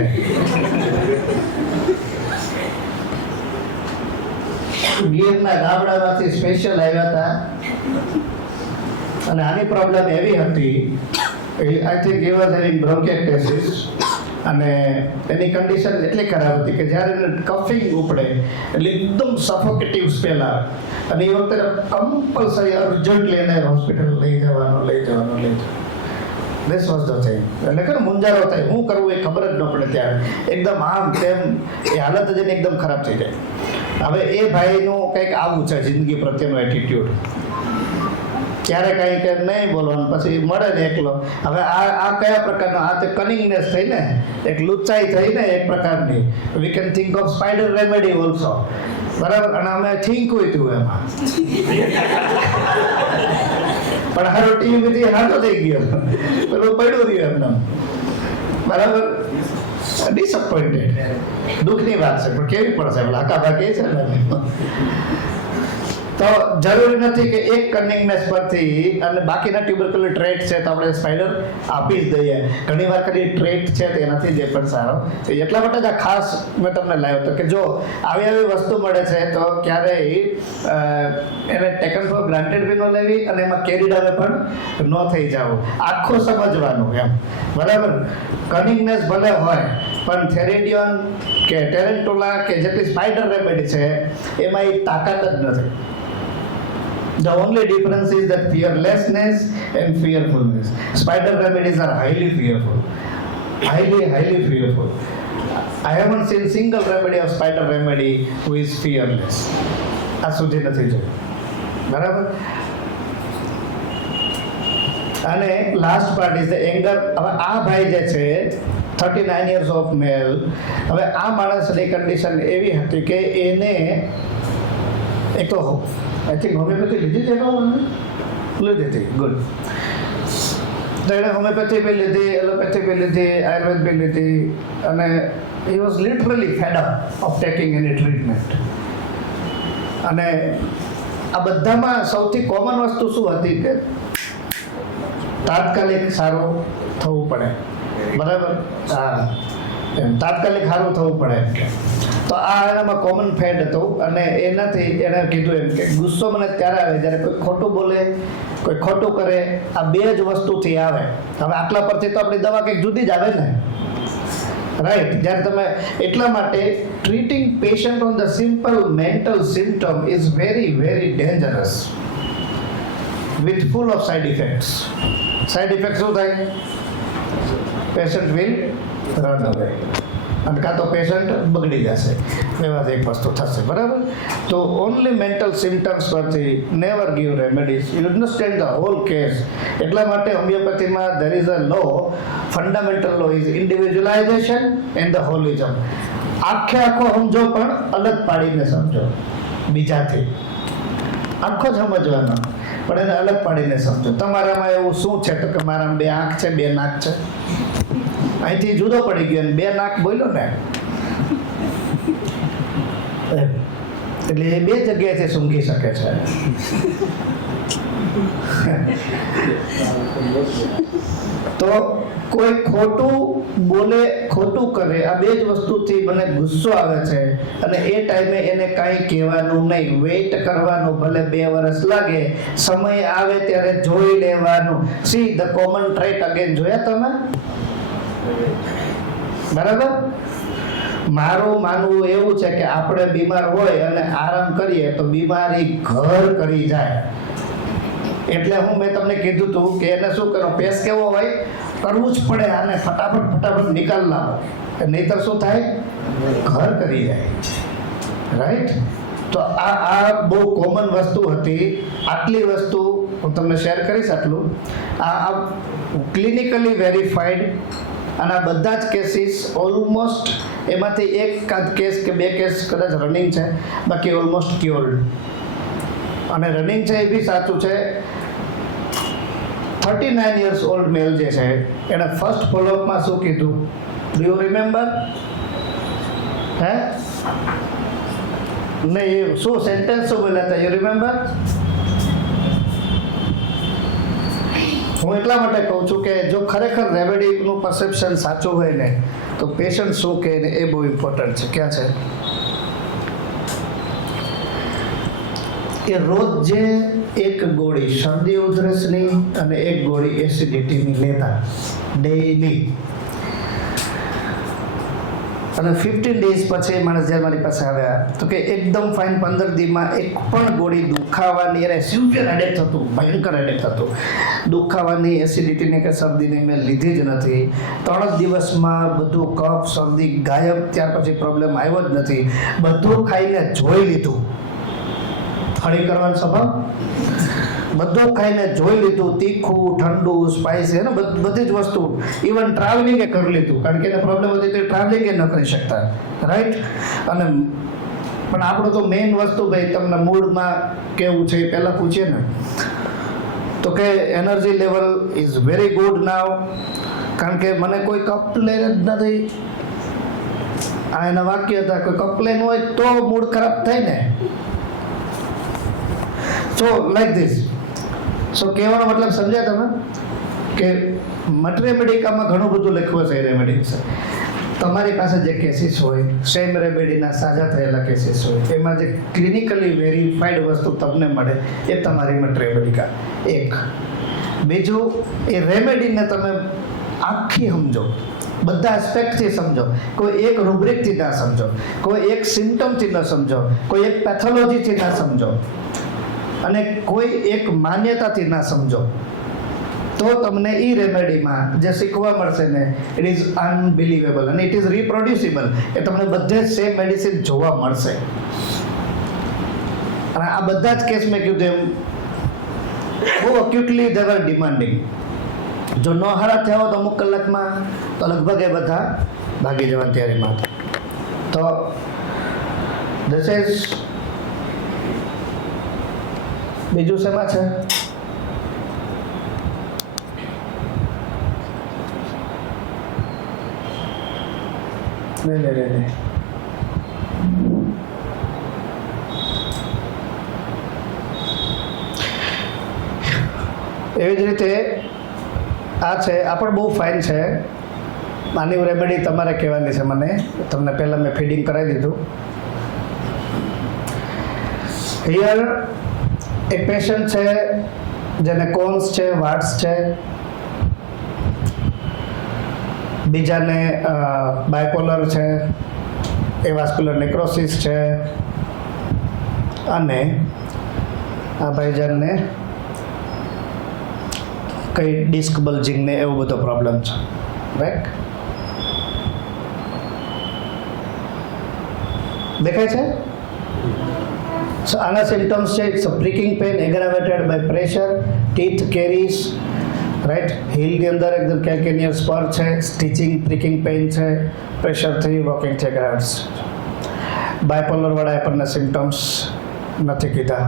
ગીરના ગામડામાંથી સ્પેશિયલ આવ્યા હતા અને આની પ્રોબ્લેમ એવી હતી, I think he was having bronchitis, અને એની કન્ડિશન એટલી ખરાબ હતી કે જ્યારે એને કફિંગ ઉપડે એટલે એકદમ સફોકેટિવ સ્મેલ આવે, અને એ વખતે કમ્પલસરી અર્જન્ટલી એને હોસ્પિટલ લઈ જવાનું. This was the thing. એટલે કે મુંજારો થાય, શું કરવું એ ખબર જ ન પડે ત્યારે, એકદમ આમ તેમ એ હાલત જ એની એકદમ ખરાબ થઈ જાય. હવે એ ભાઈનું કંઈક આવું છે જિંદગી પ્રત્યેનો એટીટ્યુડ, ક્યારે કંઈ કે નહીં બોલવાનું, પછી મળે ને એકલો. હવે આ કયા પ્રકારનો, આ તે કનિંગનેસ થઈ ને, એક લુચ્ચાઈ થઈ ને એક પ્રકારની. We can think of spider remedy also, બરાબર. અને અમે થિંક હતું એમાં, પણ હારો ટીવી બધી હાથો થઈ ગયો, પેલું પડ્યું રહ્યું એમને, બરાબર. ડિસઅપોઇન્ટેડ, દુઃખની વાત છે, પણ કેવી પડશે, લાકા ભાગે છે ને. તો જરૂરી નથી કે એક કનિંગનેસ પરથી અને બાકીના ટ્યુબરક્યુલર ટ્રેટ છે તો આપણે સ્પાઈડર આપી જ દઈએ. ઘણી વાર ખાલી ટ્રેટ છે તેનાથી જે પણ સારો. એટલા માટે જ આ ખાસ મેં તમને લાવ્યો હતો કે જો આવી વસ્તુ મળે છે તો ક્યારેય એને ટેકન ફોર ગ્રાન્ટેડ બી ન લેવી અને એમાં કેરીડ અવે પણ ન થઈ જવું. આખું સમજવાનું એમ, બરાબર. કનિંગનેસ ભલે હોય પણ થેરેડિયોન કે ટેરેન્ટુલા કે જેટલી સ્પાઈડર રેમેડી છે એમાં એ તાકાત જ નથી. The only difference is that fearlessness and fearfulness. Spider remedies are highly fearful. Highly fearful. I haven't seen single remedy of spider remedy who is fearless. આ સુધી નથી જોયું, બરાબર. અને last part is the anger. હવે આ ભાઈ જે છે 39 years of male, હવે આ માણસની કન્ડિશન એવી હતી કે એને એક તો આઈ થિંક હોમિયોપેથી લીધી છે, લીધી હતી, ગુડ. તો એણે હોમિયોપેથી બી લીધી, એલોપેથી બી લીધી, આયુર્વેદ બી લીધી, અને he was literally fed up of taking any treatment. અને આ બધામાં સૌથી કોમન વસ્તુ શું હતી કે તાત્કાલિક સારું થવું પડે, બરાબર. હા, તાત્કાલિક સારું થવું પડે. તો આ એનામાં કોમન ફેડ હતું. અને એનાથી એણે કીધું એમ કે ગુસ્સો મને ત્યારે આવે જ્યારે કોઈ ખોટું બોલે, કોઈ ખોટું કરે. આ બે જ વસ્તુથી આવે. હવે આટલા પરથી તો આપણી દવા કંઈક જુદી જ આવે ને, રાઈટ. જ્યારે તમે એટલા માટે treating patient on the simple mental symptom is very very dangerous with full of side effects. Side effect શું થાય? પેશન્ટ વિલ રન અવે, અને કાં તો પેશન્ટ બગડી જશે. એવા એક વસ્તુ થશે, બરાબર. તો ઓનલી મેન્ટલ સિમ્ટમ્સ પરથી never give remedies. You understand the whole case. એટલા માટે હોમિયોપેથીમાં there is a law, fundamental law is individualisation and the holism. આખો સમજો પણ અલગ પાડીને સમજો બીજાથી. આખો જ સમજવાનો પણ એને અલગ પાડીને સમજો. તમારામાં એવું શું છે તો કે મારામાં 2 આંખ છે, 2 નાક છે, અહીંથી જુદો પડી ગયો ને 2 નાક બોલ્યો ને એટલે એ 2 જગ્યાએથી સૂંઘી શકે છે. તો કોઈ ખોટું બોલે, ખોટું કરે, આ 2 જ વસ્તુથી મને ગુસ્સો આવે છે અને એ ટાઈમે એને કાંઈ કહેવાનું નહીં, વેઇટ કરવાનું, ભલે 2 વર્ષ લાગે, સમય આવે ત્યારે જોઈ લેવાનું. See the common trait again, જોયા તમે? બરાબર. મારું માનવું એવું છે કે આપણે બીમાર હોય અને આરામ કરીએ તો બીમારી ઘર કરી જાય. એટલે મેં તમને કીધું હતું કે એને શું કરો, પેસ કેવો હોય, કરવું જ પડે, આને ફટાફટ નિકાલ લાવો, નહીતર શું થાય, ઘર કરી જાય. રાઈટ. તો આ બહુ કોમન વસ્તુ હતી. આટલી વસ્તુ હું તમને શેર કરીશ. આટલું આ ક્લિનિકલી વેરીફાઈડ, અને આ બધા જ કેસીસ ઓલમોસ્ટ, એમાંથી એકાદ કેસ કે 2 કેસ કદાચ રનિંગ છે, બાકી ઓલમોસ્ટ ક્યોર્ડ. અને રનિંગ છે એ બી સાચું છે. 39 years old મેલ જે છે એણે ફર્સ્ટ ફોલોઅપમાં શું કીધું, ડુ યુ રિમેમ્બર? હે નહીં, શું સેન્ટેન્સ શું બોલ્યા હતા, યુ રિમેમ્બર? હું એટલા માટે કહું છું કે જો ખરેખર રેમેડીનું પરસેપ્શન સાચું હોય ને તો પેશન્ટ શું કહે ને એ બહુ ઇમ્પોર્ટન્ટ છે. ક્યાં છે કે રોજ જે 1 ગોળી શરદી ઉધરસની અને 1 ગોળી એસિડિટીની લેતા ડેઈલી, અને 15 days પછી માણસ જ્યારે મારી પાસે આવ્યા તો કે એકદમ ફાઇન, 15 દિવસમાં એક પણ ગોળી દુખાવાની, એને સિવિયર હેડેક થતું, ભયંકર હેડેક થતું, દુખાવાની, એસિડિટીની કે શરદીની મેં લીધી જ નથી. 3 દિવસમાં બધું કફ શરદી ગાયબ, ત્યાર પછી પ્રોબ્લેમ આવ્યો જ નથી. બધું ખાઈને જોઈ લીધું, હળી કરવાનો સ્વભાવ, બધું ખાઈને જોઈ લીધું, તીખું, ઠંડુ, સ્પાઇસી, ને બધી જ વસ્તુ, ઇવન ટ્રાવેલિંગ એ કરી લીધું, કારણ કે એને પ્રોબ્લેમ હતી તો ટ્રાવેલિંગ એ ન કરી શકતા. રાઈટ. અને પણ આપણું તો મેઇન વસ્તુ ભાઈ તમને મૂડમાં કેવું છે એ પહેલાં પૂછીએ ને, તો કે energy level is very good now, કારણ કે મને કોઈ કમ્પ્લેન જ નથી. આ એના વાક્ય હતા, કોઈ કમ્પ્લેન હોય તો મૂડ ખરાબ થાય ને. સો લાઈક ધીસ. સો કહેવાનો મતલબ સમજ્યા તમે કે મટરેમેડિકામાં ઘણું બધું લખ્યું છે. રેમેડી છે તમારી પાસે જે કેસીસ હોય, સેમ રેમેડીના સાજા થયેલા કેસીસ હોય, એમાં જે ક્લિનિકલી વેરીફાઈડ વસ્તુ તમને મળે એ તમારી મટરેમેડિકા. 1. બીજું, એ રેમેડીને તમે આખી સમજો, બધા એસ્પેક્ટથી સમજો. કોઈ એક રૂબ્રિકથી ના સમજો, કોઈ એક સિમ્ટમથી ન સમજો, કોઈ એક પેથોલોજીથી ના સમજો, અને કોઈ એક માન્યતાથી ના સમજો, તો તમને ઈ રેમેડીમાં જે શીખવા મળશે ને ઇટ ઇઝ અનબિલીવેબલ, અને ઇટ ઇઝ રિપ્રોડ્યુસિબલ. એ તમને બધે જ સેમ મેડિસિન જોવા મળશે. અને આ બધા જ કેસ મેં કીધું એમ બહુ અક્યુટલી દે આર ડિમાન્ડિંગ. જો ન હારા થયા હોત અમુક કલાકમાં તો લગભગ એ બધા ભાગી જવાની તૈયારીમાં. તો ધીસ ઇઝ. બીજું શેમાં છે? નહીં. એવી જ રીતે આ છે, આ પણ બહુ ફાઇન છે. આની રેમેડી તમારે કહેવાની છે મને, તમને પહેલાં મેં ફીડિંગ કરાવી દીધું. હિયર એક પેશન્ટ છે જેને કોન્સ છે, વાટ્સ છે, બીજાને બાયપોલર છે, એવાસ્ક્યુલર નેક્રોસિસ છે, અને આ ભાઈજાનને કઈ ડિસ્ક બલ્જિંગ ને એવો બધો પ્રોબ્લેમ છે. રાઈટ. દેખાય છે? So આના સિમ્ટમ્સ છે, it's a pricking pain aggravated by pressure, teeth caries, right, હીલની અંદર એકદમ કેલ્કેનિયર સ્પર છે, સ્ટિચિંગ, પ્રિકિંગ પેન છે, પ્રેશરથી વોકિંગ છે, ગ્રાવ્સ. બાયપોલર વાળા આપણને સિમ્ટમ્સ નથી કીધા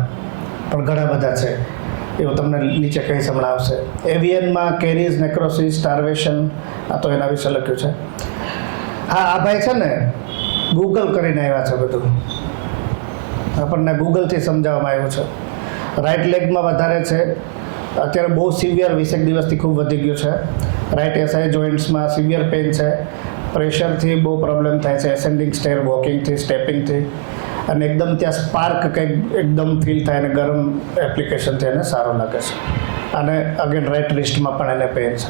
પણ ઘણા બધા છે. એવું તમને નીચે કહીશ હમણાં આવશે. એવિયનમાં કેરીઝ, નેક્રોસિસ, સ્ટાર્વેશન, આ તો એના વિશે લખ્યું છે. હા, આ ભાઈ છે ને ગૂગલ કરીને આવ્યા છે બધું, આપણને ગૂગલથી સમજાવવામાં આવ્યું છે. રાઈટ લેગમાં વધારે છે અત્યારે, બહુ સિવિયર 20 દિવસથી ખૂબ વધી ગયું છે. રાઈટ એસઆઈ જોઈન્ટ્સમાં સિવિયર પેઇન છે, પ્રેશરથી બહુ પ્રોબ્લેમ થાય છે, એસેન્ડિંગ સ્ટેર, વોકિંગથી, સ્ટેપિંગથી, અને એકદમ ત્યાં સ્પાર્ક કંઈક એકદમ ફીલ થાય અને ગરમ એપ્લિકેશનથી એને સારું લાગે છે. અને અગેન રાઈટ રિસ્ટમાં પણ એને પેઇન છે.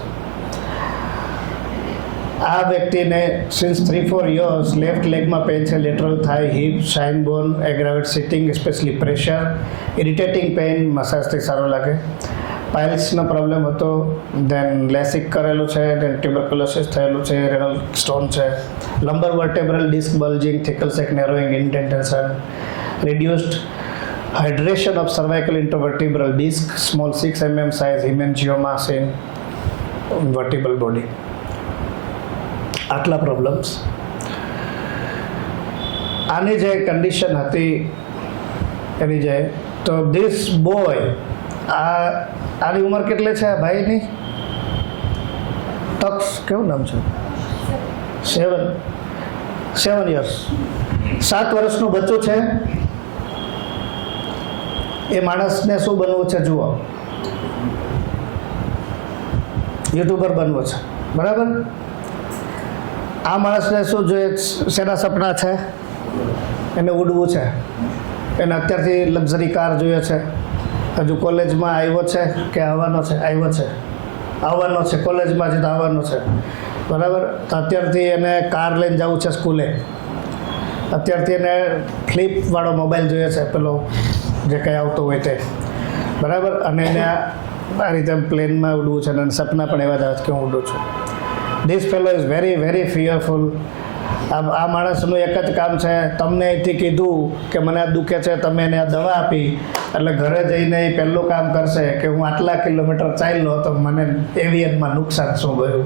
આ વ્યક્તિને સિન્સ 3-4 years લેફ્ટ લેગમાં પેઇન છે, લેટરલ થાય, hip, shin bone, aggravate sitting, specially pressure, irritating pain, મસાજથી સારું લાગે. પાઇલ્સનો પ્રોબ્લેમ હતો, દેન લેસિક કરેલું છે, દેન ટ્યુબરક્યુલોસિસ થયેલું છે, રેનલ સ્ટોન છે, lumbar vertebral disc bulging, thecal sac narrowing, indentation, reduced hydration of cervical intervertebral disc, small 6 mm size haemangioma in vertebral body. આટલા પ્રોબ્લેમ્સ. આની જે કન્ડિશન હતી એની જે, તો ધીસ બોય, આની ઉંમર કેટલી છે ભાઈની? તક્ષ, કેવું નામ છે? 7 years. 7 વર્ષનું બચ્ચું છે. એ માણસને શું બનવું છે જુઓ, યુટ્યુબર બનવું છે, બરાબર? આ માણસને શું જોઈએ, શેના સપના છે? એને ઉડવું છે, એને અત્યારથી લક્ઝરી કાર જોઈએ છે. હજુ કોલેજમાં આવ્યો છે કે આવવાનો છે? આવવાનો છે, કોલેજમાં છે તો આવવાનો છે, બરાબર? તો અત્યારથી એને કાર લઈને જવું છે સ્કૂલે. અત્યારથી એને ફ્લિપવાળો મોબાઈલ જોઈએ છે, પેલો જે કંઈ આવતો હોય તે, બરાબર? અને એને આ રીતે પ્લેનમાં ઉડવું છે, અને સપના પણ એવા જ આવે કે હું ઉડું છું. This fellow is very very fearful. આ માણસનું એક જ કામ છે, તમને અહીંથી કીધું કે મને આ દુખે છે, તમે એને આ દવા આપી, એટલે ઘરે જઈને એ પહેલું કામ કરશે કે હું આટલા કિલોમીટર ચાલ્યો તો મને એવિયનમાં નુકસાન શું ગયું,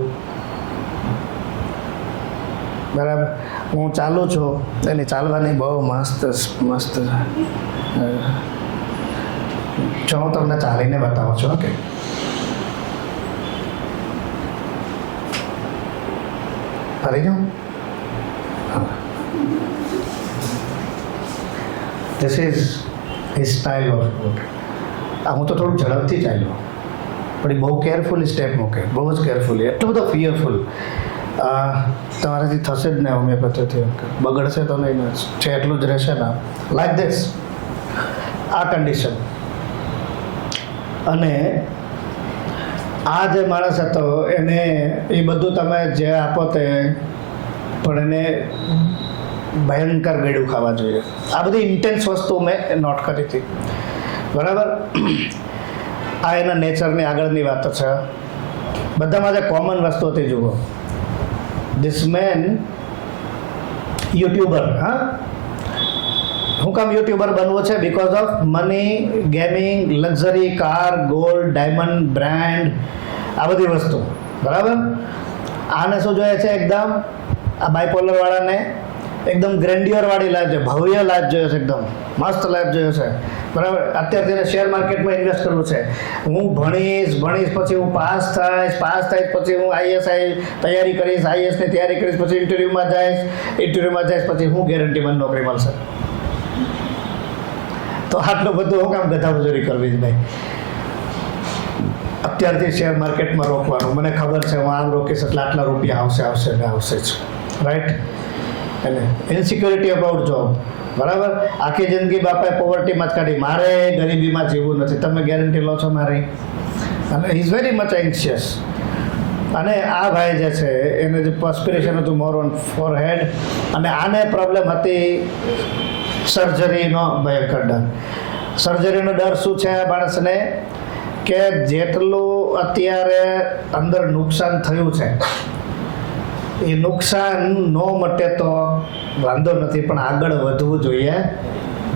બરાબર? હું ચાલું છું, એની ચાલવાની બહુ મસ્ત જો હું તમને ચાલીને બતાવું છું. ઓકે, ફરી જાઉં. This is his style of work. હું તો થોડું ઝડપથી ચાલ્યો, પણ એ બહુ કેરફુલી સ્ટેપ મૂકે, બહુ જ કેરફુલી, એટલો બધો ફિયરફુલ. તમારાથી થશે જ ને હોમિયોપેથીથી, બગડશે તો નહીં, છે એટલું જ રહેશે ને. લાઈક ધીસ, આ કન્ડિશન. અને આ જે માણસ હતો એને એ બધું તમે જે આપો તે, પણ એને ભયંકર ગળ્યું ખાવા જોઈએ. આ બધી ઇન્ટેન્સ વસ્તુ મેં નોટ કરી હતી, બરાબર? આ એના નેચરની આગળની વાતો છે. બધામાં જે કોમન વસ્તુ હતી જુઓ, ધીસ મેન યુટ્યુબર. હા, હું કામ યુટ્યુબર બનવું છે? Because of money, gaming, luxury car, gold, diamond, brand, આ બધી વસ્તુ, બરાબર? આને શું જોઈએ છે? એકદમ આ બાયપોલર વાળાને એકદમ ગ્રેન્ડિયર વાળી લાઈફ છે, ભવ્ય લાઈફ જોઈએ છે, એકદમ મસ્ત લાઈફ જોઈએ છે, બરાબર? અત્યારથી શેર માર્કેટમાં ઇન્વેસ્ટ કરવું છે. હું ભણીશ પછી હું પાસ થઈશ પછી હું આઈએસઆઈ તૈયારી કરીશ, આઈએસની તૈયારી કરીશ, પછી ઇન્ટરવ્યૂમાં જઈશ પછી હું ગેરંટી મને નોકરી મળશે. તો આટલું બધું હું કામ ગધા મજૂરી કરવી જ ભાઈ? અત્યારથી શેર માર્કેટમાં રોકવાનું, મને ખબર છે હું આમ રોકીશ એટલે આટલા રૂપિયા આવશે જ, રાઈટ? અને ઇનસિક્યોરિટી અબાઉટ જોબ, બરાબર? આખી જિંદગી બાપાએ પોવર્ટીમાં જ કાઢી, મારે ગરીબીમાં જીવવું નથી, તમે ગેરંટી લો છો મારી? અને ઇઝ વેરી મચ એન્શિયસ. અને આ ભાઈ જે છે એને જે પર્સ્પિરેશન હતું મોર ઓન ફોરહેડ, અને આને પ્રોબ્લેમ હતી સર્જરીનો ભયંકર ડર. સર્જરીનો ડર શું છે આ માણસને? કે જેટલું અત્યારે અંદર નુકસાન થયું છે એ નુકસાન ન મટે તો વાંધો નથી, પણ આગળ વધવું જોઈએ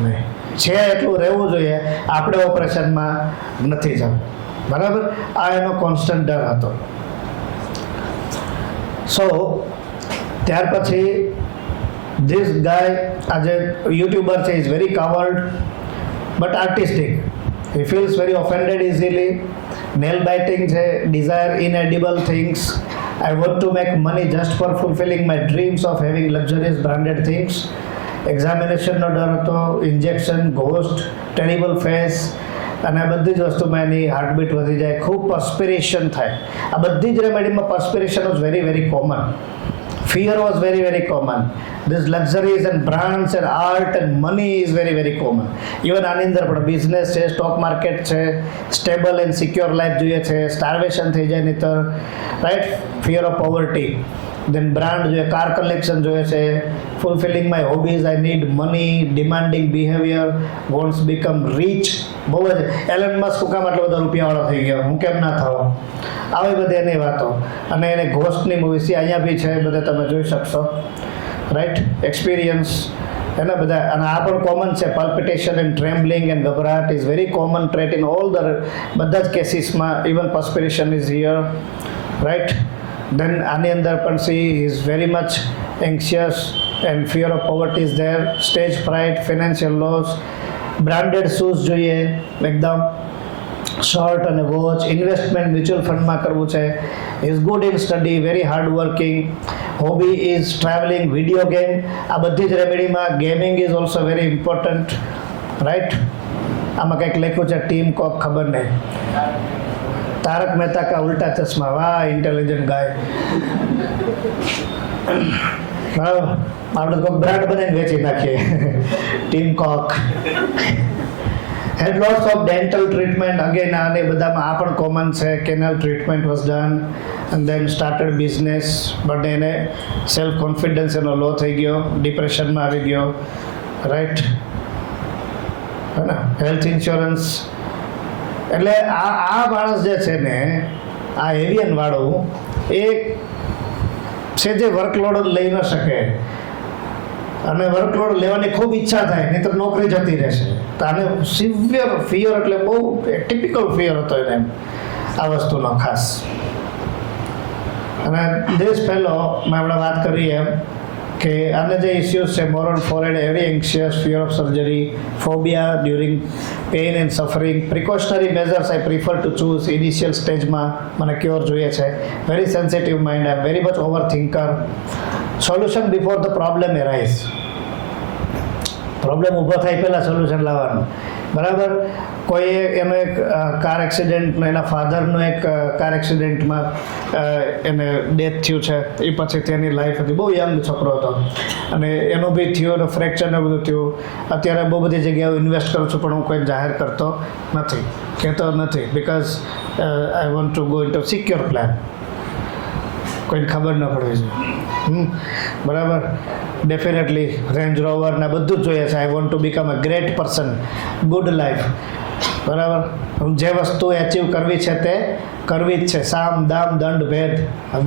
નહીં, છે એટલું રહેવું જોઈએ, આપણે ઓપરેશનમાં નથી જવું, બરાબર? આ એનો કોન્સ્ટન્ટ ડર હતો. સો ત્યાર પછી ધીસ ગાય આજે યુટ્યુબર છે, is very coward but artistic. He feels very offended easily. Nail biting છે, desire inedible things. I want to make money just for fulfilling my dreams of having luxurious branded things. એક્ઝામિનેશનનો ડર હતો, injection, ghost, terrible face, અને આ બધી જ વસ્તુમાં એની heartbeat વધી જાય, ખૂબ પર્સ્પિરેશન થાય. આ બધી જ રેમેડીમાં perspiration was very very common. Fear was very very common. This luxuries and brands and art and money is very very common. Even આની અંદર પણ બિઝનેસ છે, સ્ટોક માર્કેટ છે, સ્ટેબલ એન્ડ સિક્યોર લાઈફ જોઈએ છે, સ્ટાર્વેશન થઈ જાય નહીતર, right? Fear of poverty. Then brand જોઈએ, કાર કલેક્શન જોઈએ છે, fulfilling my hobbies, I need money, demanding behaviour, wants become rich. બહુ જ એલન મસ્ક કામ આટલો બધો રૂપિયાવાળો થઈ ગયો, હું કેમ ના થવા? આવી બધી એની વાતો. અને એને ઘોસ્ટની મૂવીઝ અહીંયા બી છે, બધે તમે જોઈ શકશો, રાઈટ? એક્સપિરિયન્સ એના બધા. અને આ પણ કોમન છે, પલ્પિટેશન એન્ડ ટ્રેમ્બલિંગ એન્ડ ગભરાટ is very common trait in all the બધા જ કેસીસમાં. Even perspiration is here, right? Then આની અંદર પણ she is very much anxious and fear of poverty is there, stage fright, financial loss. Branded shoes જોઈએ એકદમ, shirt અને watch, investment mutual ફંડમાં કરવું છે, is good in study, very hard working, hobby is travelling, video game. આ બધી જ રેમેડીમાં gaming is also very important, right? આમાં કંઈક લખ્યું છે ટીમ કોક, ખબર નહીં. તારક મહેતા કા ઉલ્ટા ચશ્મા, વાહ ઇન્ટેલિજન્ટ ગાય. બરાબર, આપણે કોઈ બ્રાન્ડ બનાવીને વેચી નાખીએ. Tim Cook. had lots of dental treatment, again આને બધામાં આ પણ કોમન છે. Canal treatment was done and then started business, but એને સેલ્ફ કોન્ફિડન્સ એનો લો થઈ ગયો, ડિપ્રેશનમાં આવી ગયો, રાઈટ? હે ને? Health insurance. એટલે આ માણસ જે છે ને, આ એવિયન વાળું, એ છે જે વર્કલોડ લઈ ન શકે, અને વર્કલોડ લેવાની ખૂબ ઈચ્છા થાય, નહીંતર નોકરી જતી રહેશે. તો આને સિવિયર ફિયર, એટલે બહુ ટિપિકલ ફિયર હતો એને આ વસ્તુનો ખાસ. અને દેશ પહેલો મેં આપણે વાત કરી એમ કે આને જે ઇસ્યુઝ છે, મોરલ ફોરેડ, very anxious, fear of surgery, phobia during pain and suffering, precautionary measures I prefer to choose. Initial સ્ટેજમાં મને ક્યોર જોઈએ છે. Very sensitive mind, I am very much over thinker. Solution before the problem arise. Problem ઊભો થાય પહેલાં solution લાવવાનું, બરાબર? કોઈએ એનો એક કાર એક્સિડન્ટનો, એના ફાધરનો એક કાર એક્સિડન્ટમાં એને ડેથ થયું છે. એ પછી તેની લાઈફ હતી, બહુ યંગ છોકરો હતો, અને એનું બી થયું, અને ફ્રેક્ચરને બધું થયું. અત્યારે બહુ બધી જગ્યાએ ઇન્વેસ્ટ કરું છું, પણ હું કોઈ જાહેર કરતો નથી, કહેતો નથી, because I want to go into secure plan. કોઈને ખબર ન પડવી જોઈએ, બરાબર? ડેફિનેટલી રેન્જ રોવર ને બધું જ જોઈએ છે. I want to become a great person, good life, બરાબર? જે વસ્તુ એચીવ કરવી છે તે કરવી જ છે. સામ દામ દંડ ભેદ.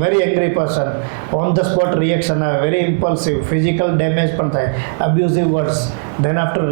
Very angry person, on the spot reaction આવે, વેરી ઇમ્પલ્સિવ, ફિઝિકલ ડેમેજ પણ થાય, અબ્યુઝિવ વર્ડ્સ. Than after